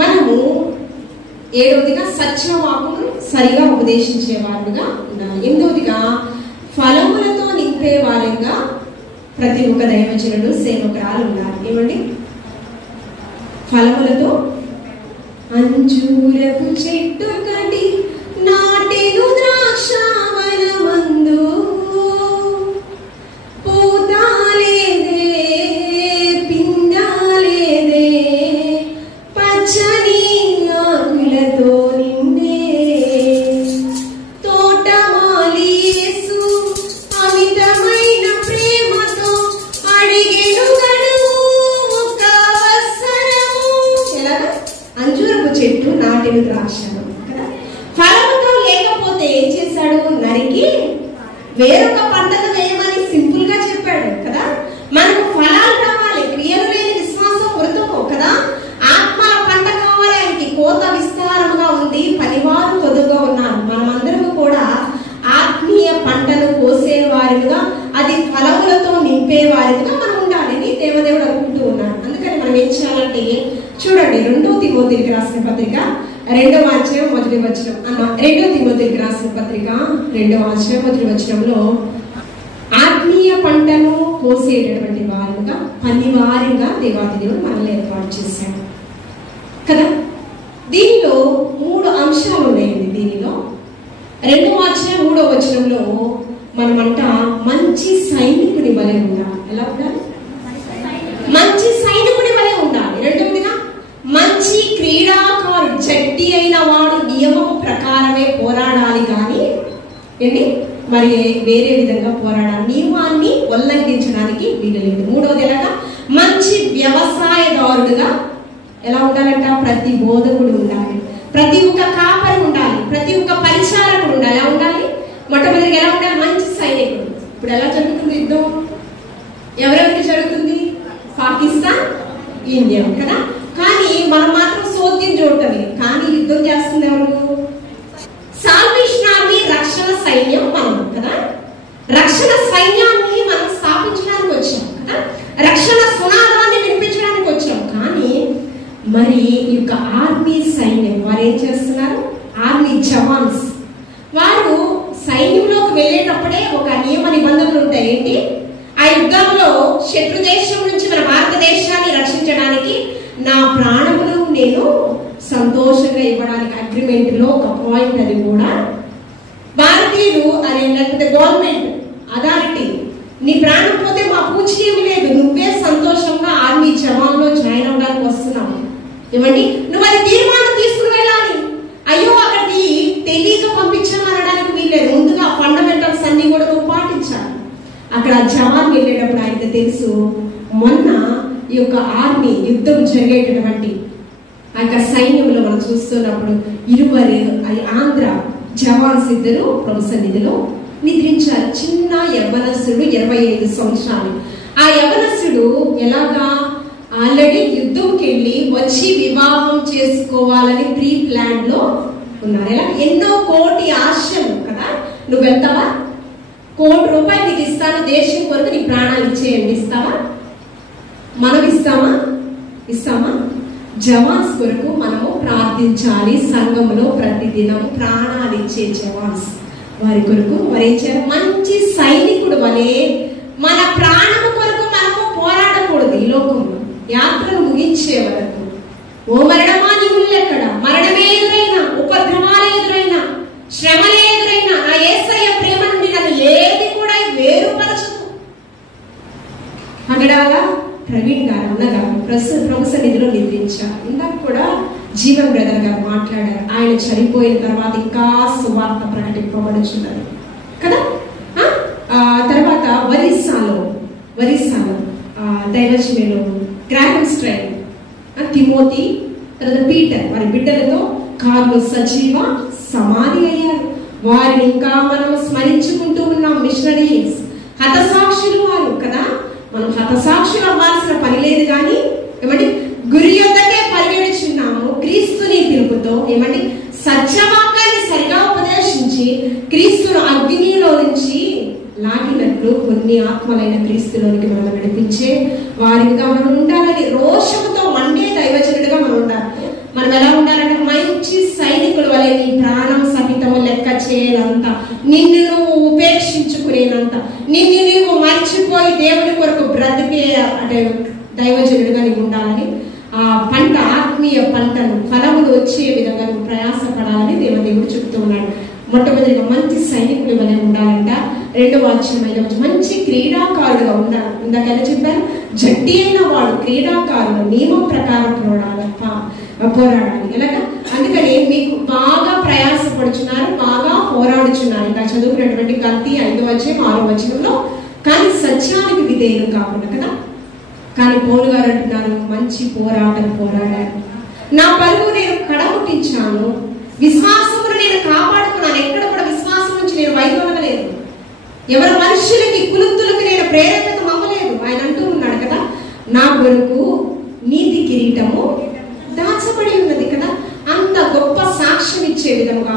మనము 7వదిగా సత్యవాకును సరిగా ఉపదేశించే వారుగా ఉండాలి. 8వదిగా ఫలములతో నింపే వారిగా ప్రతి ఒక్క దైవజనుడు సేవకురాలు ఉండాలి. ఏమండి? ఫలములతో అంజూరపు చెట్టు కటి నాటెను ద్రాక్షావనమందు, పూతాలేదే పిండాలేదే పచ్చని ఆకులతో నిండే, తోటమాలి యేసు అమితమైన ప్రేమతో అడిగెను గడువు ఒక అవసరము. ఎలాగా? అంజూరపు చెట్టు నాటిన ద్రాక్షను కదా. ఫలముతో లేకపోతే ఏం చేశాడు? నరికి వేరొక పంటను వేయమని సింపుల్ గా చెప్పాడు కదా. మనకు ఫలాలు కావాలి, క్రియలు లేని విశ్వాసం వృధము కదా. ఆత్మల పంట కావాలి, ఆయనకి కోత విస్తారముగా ఉంది, పనివారు కొద్దుగా ఉన్నారు. మనమందరము కూడా ఆత్మీయ పంటను కోసే వారిగా, అది ఫలములతో నింపే వారిగా మనం ఉండాలని దేవదేవుడు అనుకుంటూ ఉన్నాడు. అందుకని మనం ఏం చేయాలంటే చూడండి 2 తిమోతికి రాసిన పత్రిక 2వ అధ్యాయం 1వ వచనం. 2 తిమోతికి రాసిన పత్రిక 2వ అధ్యాయం 1వ వచనంలో ఆత్మీయ పంటను కోసేటటువంటి వారుగా, పనివారిగా దేవాది దేవుడు మనల్ని ఏర్పాటు చేశాడు కదా. దీనిలో 3 అంశాలు ఉన్నాయండి. దీనిలో 2:3 మనమంట మంచి సైనికుని వలె ఉండాలి. ఎలా ఉండాలి? మంచి సైనికుని వలె ఉండాలి. రెండవదిగా మంచి క్రీడాకారుడు, జట్టి అయిన వాడు నియమము ప్రకారమే పోరాడాలి కానీ ఏంటి మరి వేరే విధంగా పోరాడాలి, నియమాన్ని ఉల్లంఘించడానికి వీలులేదు. మూడవది ఎలాగా? మంచి వ్యవసాయదారుడుగా ఎలా ఉండాలంట? ప్రతి బోధకుడు ఉండాలి, ప్రతి ఒక్క కాపరి ఉండాలి, ప్రతి ఒక్క పరిచారకుడు ఉండాలి. ఎలా ఉండాలి? మొట్టమొదటిగా ఎలా ఉండాలి? మంచి సైనికుడు. ఇప్పుడు ఎలా జరుగుతుంది యుద్ధం? ఎవరెవరికి జరుగుతుంది? పాకిస్తాన్, ఇండియా కదా. కానీ మనం మాత్రం సోద్యం చూడటమే, కానీ యుద్ధం చేస్తుంది ఎవరు? సాల్వేషన్ ఆర్మీ, రక్షణ సైన్యం మనం కదా. రక్షణ సైన్యాన్ని మనం స్థాపించడానికి వచ్చాం కదా, రక్షణ సునాదాన్ని వినిపించడానికి వచ్చాం. కానీ మరి ఈ యొక్క ఆర్మీ సైన్యం వారు ఏం చేస్తున్నారు? ఆర్మీ జవాన్స్ వారు సైన్యంలోకి వెళ్ళేటప్పుడే ఒక నియమ నిబంధనలు ఉంటాయి. ఏంటి? ఆ యుద్ధంలో శత్రు దేశం నుంచి మన భారతదేశాన్ని రక్షించడానికి నా ప్రాణమును నేను సంతోషంగా ఇవ్వడానికి అగ్రిమెంట్ లో ఒక పాయింట్. అది కూడా భారతీయులు అనే లేకపోతే గవర్నమెంట్ అథారిటీ, నీ ప్రాణం పోతే మా పూజనీయం లేదు, నువ్వే సంతోషంగా ఆర్మీ జవాన్ లో జాయిన్ అవడానికి వస్తున్నావు. ఏమండి? నువ్వు అది తీర్మానం తీసుకుని వెళ్ళాలి. అయ్యో అక్కడికి తెలియక పంపించామనడానికి వీల్లేదు. ముందుగా ఫండమెంటల్స్ అన్ని కూడా నువ్వు పాటించాలి. అక్కడ జవాన్ వెళ్ళేటప్పుడు ఆయనకు తెలుసు, మొన్న ఈ యొక్క ఆర్మీ యుద్ధం జరిగేటటువంటి ఆ యొక్క సైన్యంలో మనం చూస్తున్నప్పుడు 20 ఆంధ్ర జవాన్స్ ఇద్దరు ప్రభు సన్నిధిలో నిద్రించారు. చిన్న యవ్వనస్తుడు, 25 సంవత్సరాలు. ఆ యవ్వనస్తుడు ఎలాగా ఆల్రెడీ యుద్ధంకి వెళ్ళి వచ్చి వివాహం చేసుకోవాలని ప్రీ ప్లాన్ లో ఉన్నారు. ఎలా? ఎన్నో కోటి ఆశలు కదా. నువ్వు వెళ్తావా? ₹1,00,00,000 నీకు ఇస్తాను, దేశం కొరకు నీ ప్రాణాలు ఇచ్చేయండి. ఇస్తావా? మనం ఇస్తామా? జవాన్స్ కొరకు మనము ప్రార్థించాలి. సంఘంలో ప్రతిదినం ప్రాణాలు ఇచ్చే జవాన్స్ వారి కొరకు వారు ఏం చేయాలి? మంచి సైనికుడు వలె మన ప్రాణము కొరకు మనము పోరాడకూడదు. ఈ లోకంలో యాత్రను ముగించే వరకు ఓ మరణమా నీ ఉల్లెక్కడ? మరణమే ఎదురైనా, ఉపద్రవాలు ఎదురైనా, శ్రమలే ఎదురైనా నా యేసయ్య ప్రేమ నుండి నన్ను ఏది కూడా వేరుపరచదు అనడాగా ప్రవీణ్ గారు అనగా ప్రభు సన్నిధిలో నిద్రించారు. ఇందాక కూడా జీవన్ బ్రదర్ గారు మాట్లాడారు. ఆయన చనిపోయిన తర్వాత ఇంకా సువార్త ప్రకటింపబడుచున్నది కదా. తర్వాత ఒరిస్సాలో దైవజనులు గ్రాహం స్ట్రైన్, తిమోతి, తర్వాత పీటర్ వారి బిడ్డలతో కార్లు సజీవ సమాధి అయ్యారు. వారిని ఇంకా మనం స్మరించుకుంటూ ఉన్నాం. మిషనరీస్, హతసాక్షులు వారు కదా. మనం హతసాక్షులు అవ్వాల్సిన పని లేదు. కానీ ఏమంటే గురి యొద్దకే పరిగెడుచున్నాము క్రీస్తుని పిలుపుతో. ఏమంటే సత్యవాక్యాన్ని సరిగా ఉపదేశించి క్రీస్తును అగ్నిలో నుంచి లాగినట్లు కొన్ని ఆత్మలైన క్రీస్తులోనికి మనం నడిపించే వారిగా మనం ఉండాలని రోషముతో మండే దైవజనుడిగా మనం ఉండాలి. మనం ఎలా ఉండాలంటే మంచి సైనికుల వలె నీ ప్రాణం సహితము లెక్క చేయనంత, నిన్ను నువ్వు ఉపేక్షించుకునేనంత, నిన్ను నీవు మర్చిపోయి దేవుని కొరకు బ్రతికే అంటే దైవజనుడిగా నీవు ఉండాలని, ఆ పంట ఆత్మీయ పంటను ఫలములు వచ్చే విధంగా నువ్వు ప్రయాసపడాలని దేవుడు చెప్తూ ఉన్నాడు. మొట్టమొదటిగా మంచి సైనికులు వలె ఉండాలంట. రెండవ అధ్యాయంలో మంచి క్రీడాకారుడుగా ఉండాలి. ఇందాక ఎలా చెప్పారు? జట్టి అయిన వాడు క్రీడాకారుడు నియమం ప్రకారం పోరాడాలి. ఎలాగా? అందుకని మీకు బాగా ప్రయాసపడుచున్నారు, బాగా పోరాడుచున్నారు. ఇంకా చదువుకున్నటువంటి గల్తీ 5వ అధ్యాయం 6వ వచనంలో కానీ సత్యానికి విధేయులు కాకుండా కదా. కానీ పౌలు గారు అంటున్నారు, మంచి పోరాటం పోరాడారు, నా పరుగు నేను కడముట్టించాను, విశ్వాసమును నేను కాపాడుకున్నాను. ఎక్కడ కూడా విశ్వాసం నుంచి నేను వైదొలగలేదు, ఎవరి మనుషులకి కులుతులకు నేను ప్రేరేపితం అవ్వలేదు. ఆయన అంటూ ఉన్నాడు కదా, నా కొరకు నీతి కిరీటము దాచబడి ఉన్నది కదా. అంత గొప్ప సాక్ష్యం ఇచ్చే విధంగా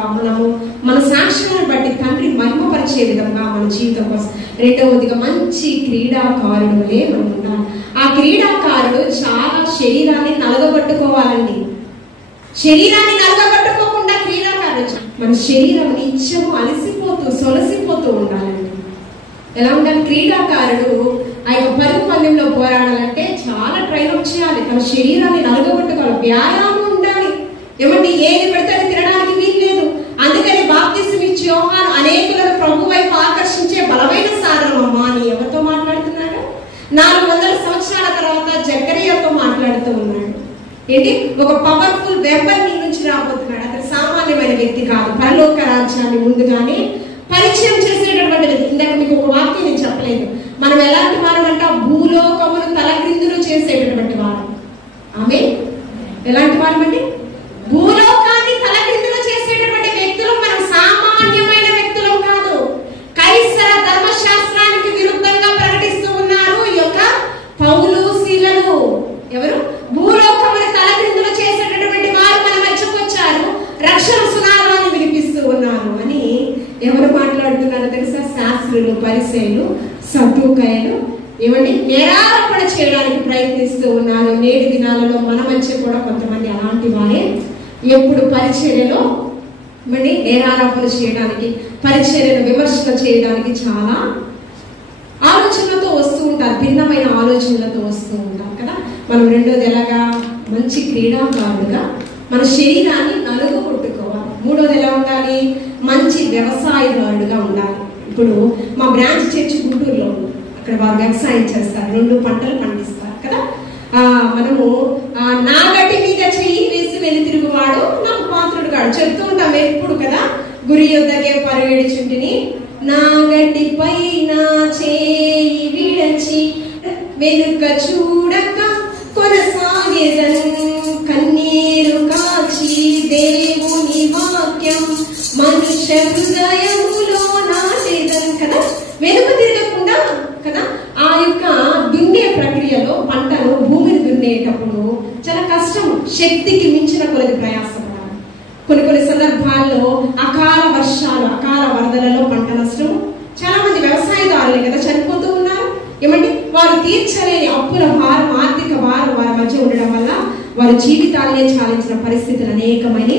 మన సాక్ష్యాన్ని బట్టి తండ్రి మహిమపరిచే విధంగా మన జీవితం కోసం. రెండవదిగా మంచి క్రీడాకారుడు వలె మనం ఉండాలి. ఆ క్రీడాకారుడు చాలా శరీరాన్ని నలగబట్టుకోవాలండి. శరీరాన్ని నలగబట్టుకోకుండా క్రీడాకారుడు మన శరీరం నిత్యము అలసిపోతూ సొలసిపోతూ ఉండాలండి. ఎలా ఉండాలి? క్రీడాకారుడు ఆ యొక్క పరుగు పందెంలో పోరాడాలంటే చాలా ట్రైనప్ చేయాలి. తన శరీరాన్ని నలగబట్టుకోవాలి, వ్యాయామం ఉండాలి. ఏమంటే ఏది పెడితే అది తినడానికి వీల్లేదు. అందుకని బాప్తిసం ఇచ్చో ఏంటి, ఒక పవర్ఫుల్ వెపన్ నీ నుంచి రాబోతున్నాడు. అతను సామాన్యమైన వ్యక్తి కాదు, పరలోక రాజ్యాన్ని ముందుగానే పరిచయం చేసేటటువంటి వ్యక్తి. ఇందాక మీకు ఒక వాక్యం నేను చెప్పలేదు, మనం ఎలాంటి వారమంట, భూలోకమును తలక్రిందులు చేసేటటువంటి వారు. ఆమె ఎలాంటి వారమండి, భూలోకాన్ని తలక్రిందులు చేసేటటువంటి వ్యక్తులు. మనం సామాన్యమైన వ్యక్తులు కాదు. కైసర ధర్మశాస్త్రానికి విరుద్ధంగా ప్రకటిస్తూ ఉన్నారు ఈ యొక్క పౌలు శీలలు. ఎవరు? భూలోకమును తలక్రిందులు చేసేటటువంటి వారు మన మధ్యకు వచ్చారు, రక్షణ సునాదాన్ని వినిపిస్తూ ఉన్నారు అని ఎవరు మాట్లాడుతున్నారో తెలుసా? శాస్త్రులు, పరిసయ్యులు, సద్దూకయ్యులు. ఏమండి, నేరారోపణ చేయడానికి ప్రయత్నిస్తూ ఉన్నారు. నేటి దినాలలో మన మధ్య కూడా కొంతమంది అలాంటి వారే ఎప్పుడు పరిచర్యలో మరి నేరారోపణ చేయడానికి, పరిచర్యను విమర్శన చేయడానికి చాలా ఆలోచనలతో వస్తూ ఉంటారు, భిన్నమైన ఆలోచనలతో వస్తూ ఉంటారు కదా. మనం రెండోది ఎలాగా, మంచి క్రీడాకారుడుగా మన శరీరాన్ని నలుగు కొట్టుకోవాలి. మూడోది ఎలా ఉండాలి, మంచి వ్యవసాయదారుడుగా ఉండాలి. ఇప్పుడు మా బ్రాంచ్ చర్చి గుంటూరులో ఉంది, అక్కడ వారు వ్యవసాయం చేస్తారు, 2 పంటలు పండిస్తారు కదా. మనము నాగటి మీద చెయ్యి వేసి వెళ్ళి తిరుగువాడు నాకు పాత్రుడు కాడు చెప్తూ ఉంటాం ఎప్పుడు కదా. గురి యొద్దకే పరిగెడుచుంటిని, నాగటిపై నా చేయి విడచి వెనుక చూడక కొనసాగేదన్, కన్నీరు కాచి దేవుని వాక్యం మనుష్య హృదయములో నాటేదన్ కదా. వెనుక తిరగకుండా కదా, ఆ యొక్క దున్నే ప్రక్రియలో పంటను భూమిని దున్నేటప్పుడు చాలా కష్టం, శక్తికి మించిన కొలది ప్రయాసపడాలి. కొన్ని సందర్భాల్లో అకాల వర్షాలు, అకాల వరదలలో పంట నష్టం. చాలా మంది వ్యవసాయదారులే కదా చనిపోతూ ఉన్నారు. ఏమంటే వారు తీర్చలేని అప్పుల భారం, ఆర్థిక భారం వారి మధ్య ఉండడం వల్ల వారి జీవితాలనే చాలించిన పరిస్థితులు అనేకమైన.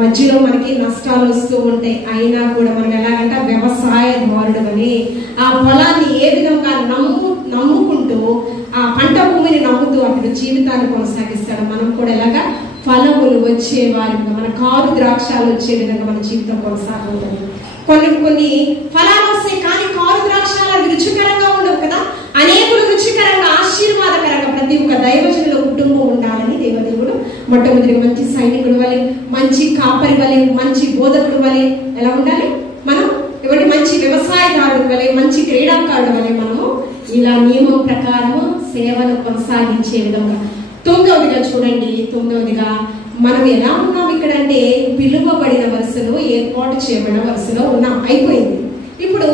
మధ్యలో మనకి నష్టాలు వస్తూ ఉంటాయి. అయినా కూడా మనం ఎలాగంట, వ్యవసాయదారుడు అని ఆ పొలాన్ని ఏ విధంగా నమ్ముకుంటూ, ఆ పంట భూమిని నమ్ముతూ అతడు జీవితాన్ని కొనసాగిస్తాడు. మనం కూడా ఎలాగా ఫలములు వచ్చే వారిగా, మన కారు ద్రాక్షాలు వచ్చే విధంగా మన జీవితం కొనసాగుతుంది. కొన్ని ఫలాలు వస్తాయి, కానీ కారు ద్రాక్షాలు అవి రుచికరంగా ఉండవు కదా. అనేకులు రుచికరంగా, ఆశీర్వాదకరంగా ప్రతి ఒక్క దైవజనుల కుటుంబం ఉండాలని దేవదేవుడు మొట్టమొదటి మంచి సైనికుడు వలె, మంచి కాపరి వలె, మంచి బోధకుడు వలె ఎలా ఉండాలి మనం. ఎవరి మంచి వ్యవసాయదారుడు వలె, మంచి క్రీడాకారుడు వలె మనము ఇలా నియమం ప్రకారము సేవను కొనసాగించే విధంగా. 9వదిగా చూడండి, 9వదిగా మనం ఎలా ఉన్నాం ఇక్కడ అంటే, పిలువబడిన వరుసలో, ఏర్పాటు చేయబడిన వరుసలో ఉన్నాం, అయిపోయింది. ఇప్పుడు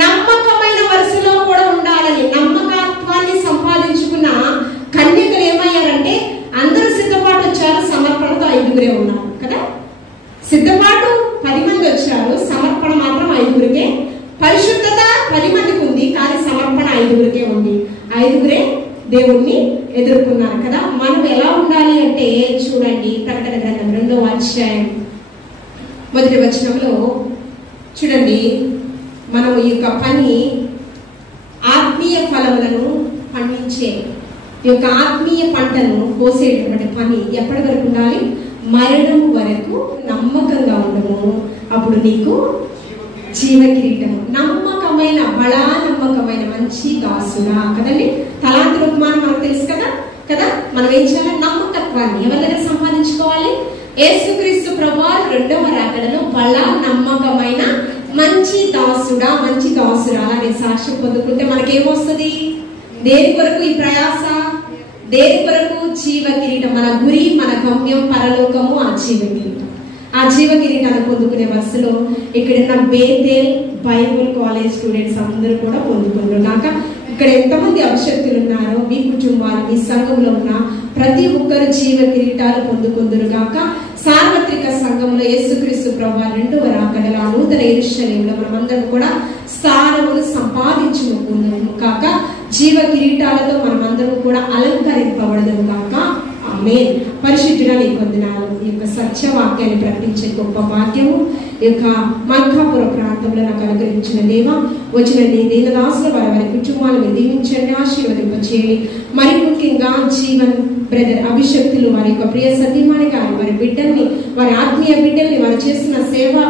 నమ్మకమైన వరుసలో కూడా ఉండాలని నమ్మకత్వాన్ని సంపాదించుకున్న కన్యకలు ఏమయ్యారంటే, అందరూ సిద్ధపాటు వచ్చారు, సమర్పణతో 5గురే ఉన్నారు కదా. సిద్ధపాటు 10 మంది వచ్చారు, సమర్పణ మాత్రం 5గురికే. పరిశుద్ధత 10 మందికి ఉంది, కానీ సమర్పణ 5గురికే ఉంది. 5గురే దేవుణ్ణి ఎదుర్కొన్నారు కదా. మనం ఎలా ఉండాలి అంటే చూడండి, ప్రకటన గ్రంథం 2వ అధ్యాయం 1వ వచనంలో చూడండి, మనం ఈ యొక్క పని, ఆత్మీయ ఫలములను పండించే ఈ యొక్క ఆత్మీయ పంటను కోసేటటువంటి పని ఎప్పటి వరకు ఉండాలి? మరణం వరకు నమ్మకంగా ఉండము, అప్పుడు నీకు జీవ కిరీటము. నమ్మకమైన, బడా నమ్మకమైన మంచి దాసుడా కదండి. తలాంతి ఉపమానం మనకు తెలుసు కదా. మనం ఏం చేయాలి? నమ్మకత్వాన్ని ఎవరి దగ్గర సంపాదించుకోవాలి? యేసుక్రీస్తు ప్రభువారు 2వ రాకడలో బలా నమ్మకమైన మంచి దాసుడా, మంచి దాసురా అనే సాక్ష్యం పొందుకుంటే మనకేమొస్తుంది? దేని కొరకు ఈ ప్రయాస? దేని కొరకు? జీవ కిరీటం. మన గురి, మన గమ్యం పరలోకము. ఆ జీవ కిరీటం, ఆ జీవ కిరీటాన్ని పొందుకునే వరుసలో ఇక్కడున్న బేతేల్ బైబుల్ కాలేజ్ స్టూడెంట్స్ అందరూ కూడా పొందుకుంటారు కాక. ఇక్కడ ఎంతమంది అభిషక్తులు ఉన్నారో మీ కుటుంబాలు, మీ సంఘంలో ఉన్న ప్రతి ఒక్కరు జీవ కిరీటాలు పొందుకుందరు గాక. సార్వత్రిక సంఘంలో యేసుక్రీస్తు ప్రభువు 2వ రాకడలో నూతన యెరూషలేములో మనమందరం కూడా స్థానమును సంపాదించుకుందాము కాక. జీవ కిరీటాలతో మనమందరం కూడా అలంకరింపబడదాము కాక. ఆమేన్. పరిశుద్ధుడా నీకు వందనాలు. ఈ యొక్క సత్యవాక్యాన్ని ప్రకటించే గొప్ప భాగ్యము ఈ యొక్క మల్కాపుర ప్రాంతంలో నాకు అనుగ్రహించిన దేవా, వచ్చిన నీ దీనదాసుల వారి కుటుంబాలను దీవించండి, ఆశీర్వదింపచేయండి. మరి ముఖ్యంగా జీవన్ బ్రదర్ అభిషక్తులు, వారి యొక్క ప్రియ సతీమణి గారు, వారి బిడ్డల్ని, వారి ఆత్మీయ బిడ్డల్ని, వారు చేస్తున్న సేవా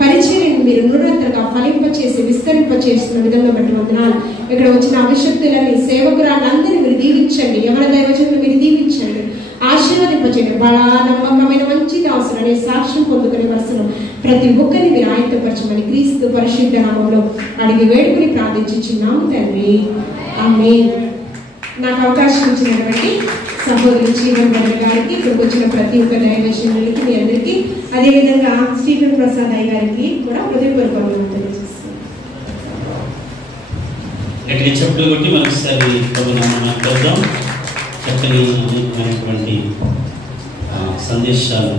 పరిచర్యను మీరు నిరంతరంగా ఫలింపచేసి విస్తరింపచేసి చేస్తున్న విధంగా బట్టి వందనాలు. ఇక్కడ వచ్చిన అభిషక్తులని సేవకురాన్ని అందరినీ మీరు దీవించండి. ఎవరి దైవజనులు మీరు దీవించండి, ఆశీర్వదింపచేయండి. బలా నమ్మకమైన మంచి దాసులని సాక్ష్యం పొందుకునే వరుసను ప్రతి ఒక్కరిని మీరు ఆయత్తపరచమని క్రీస్తు పరిశుద్ధ నామంలో అడిగి వేడుకుని ప్రార్థించుచున్నాము తండ్రి, ఆమేన్. నాకు అవకాశం ఇచ్చినటువంటి సహోదరు జీవన్ భద్ర గారికి, ఇక్కడికి వచ్చిన ప్రతి ఒక్క దైవజనులకి, మీ అందరికీ, అదేవిధంగా స్టీఫెన్ ప్రసాద్ అయ్య గారికి కూడా హృదయపూర్వకంగా తెలియజేస్తాను. చెప్పులు కొట్టి మనసారి చక్కని సందేశాలు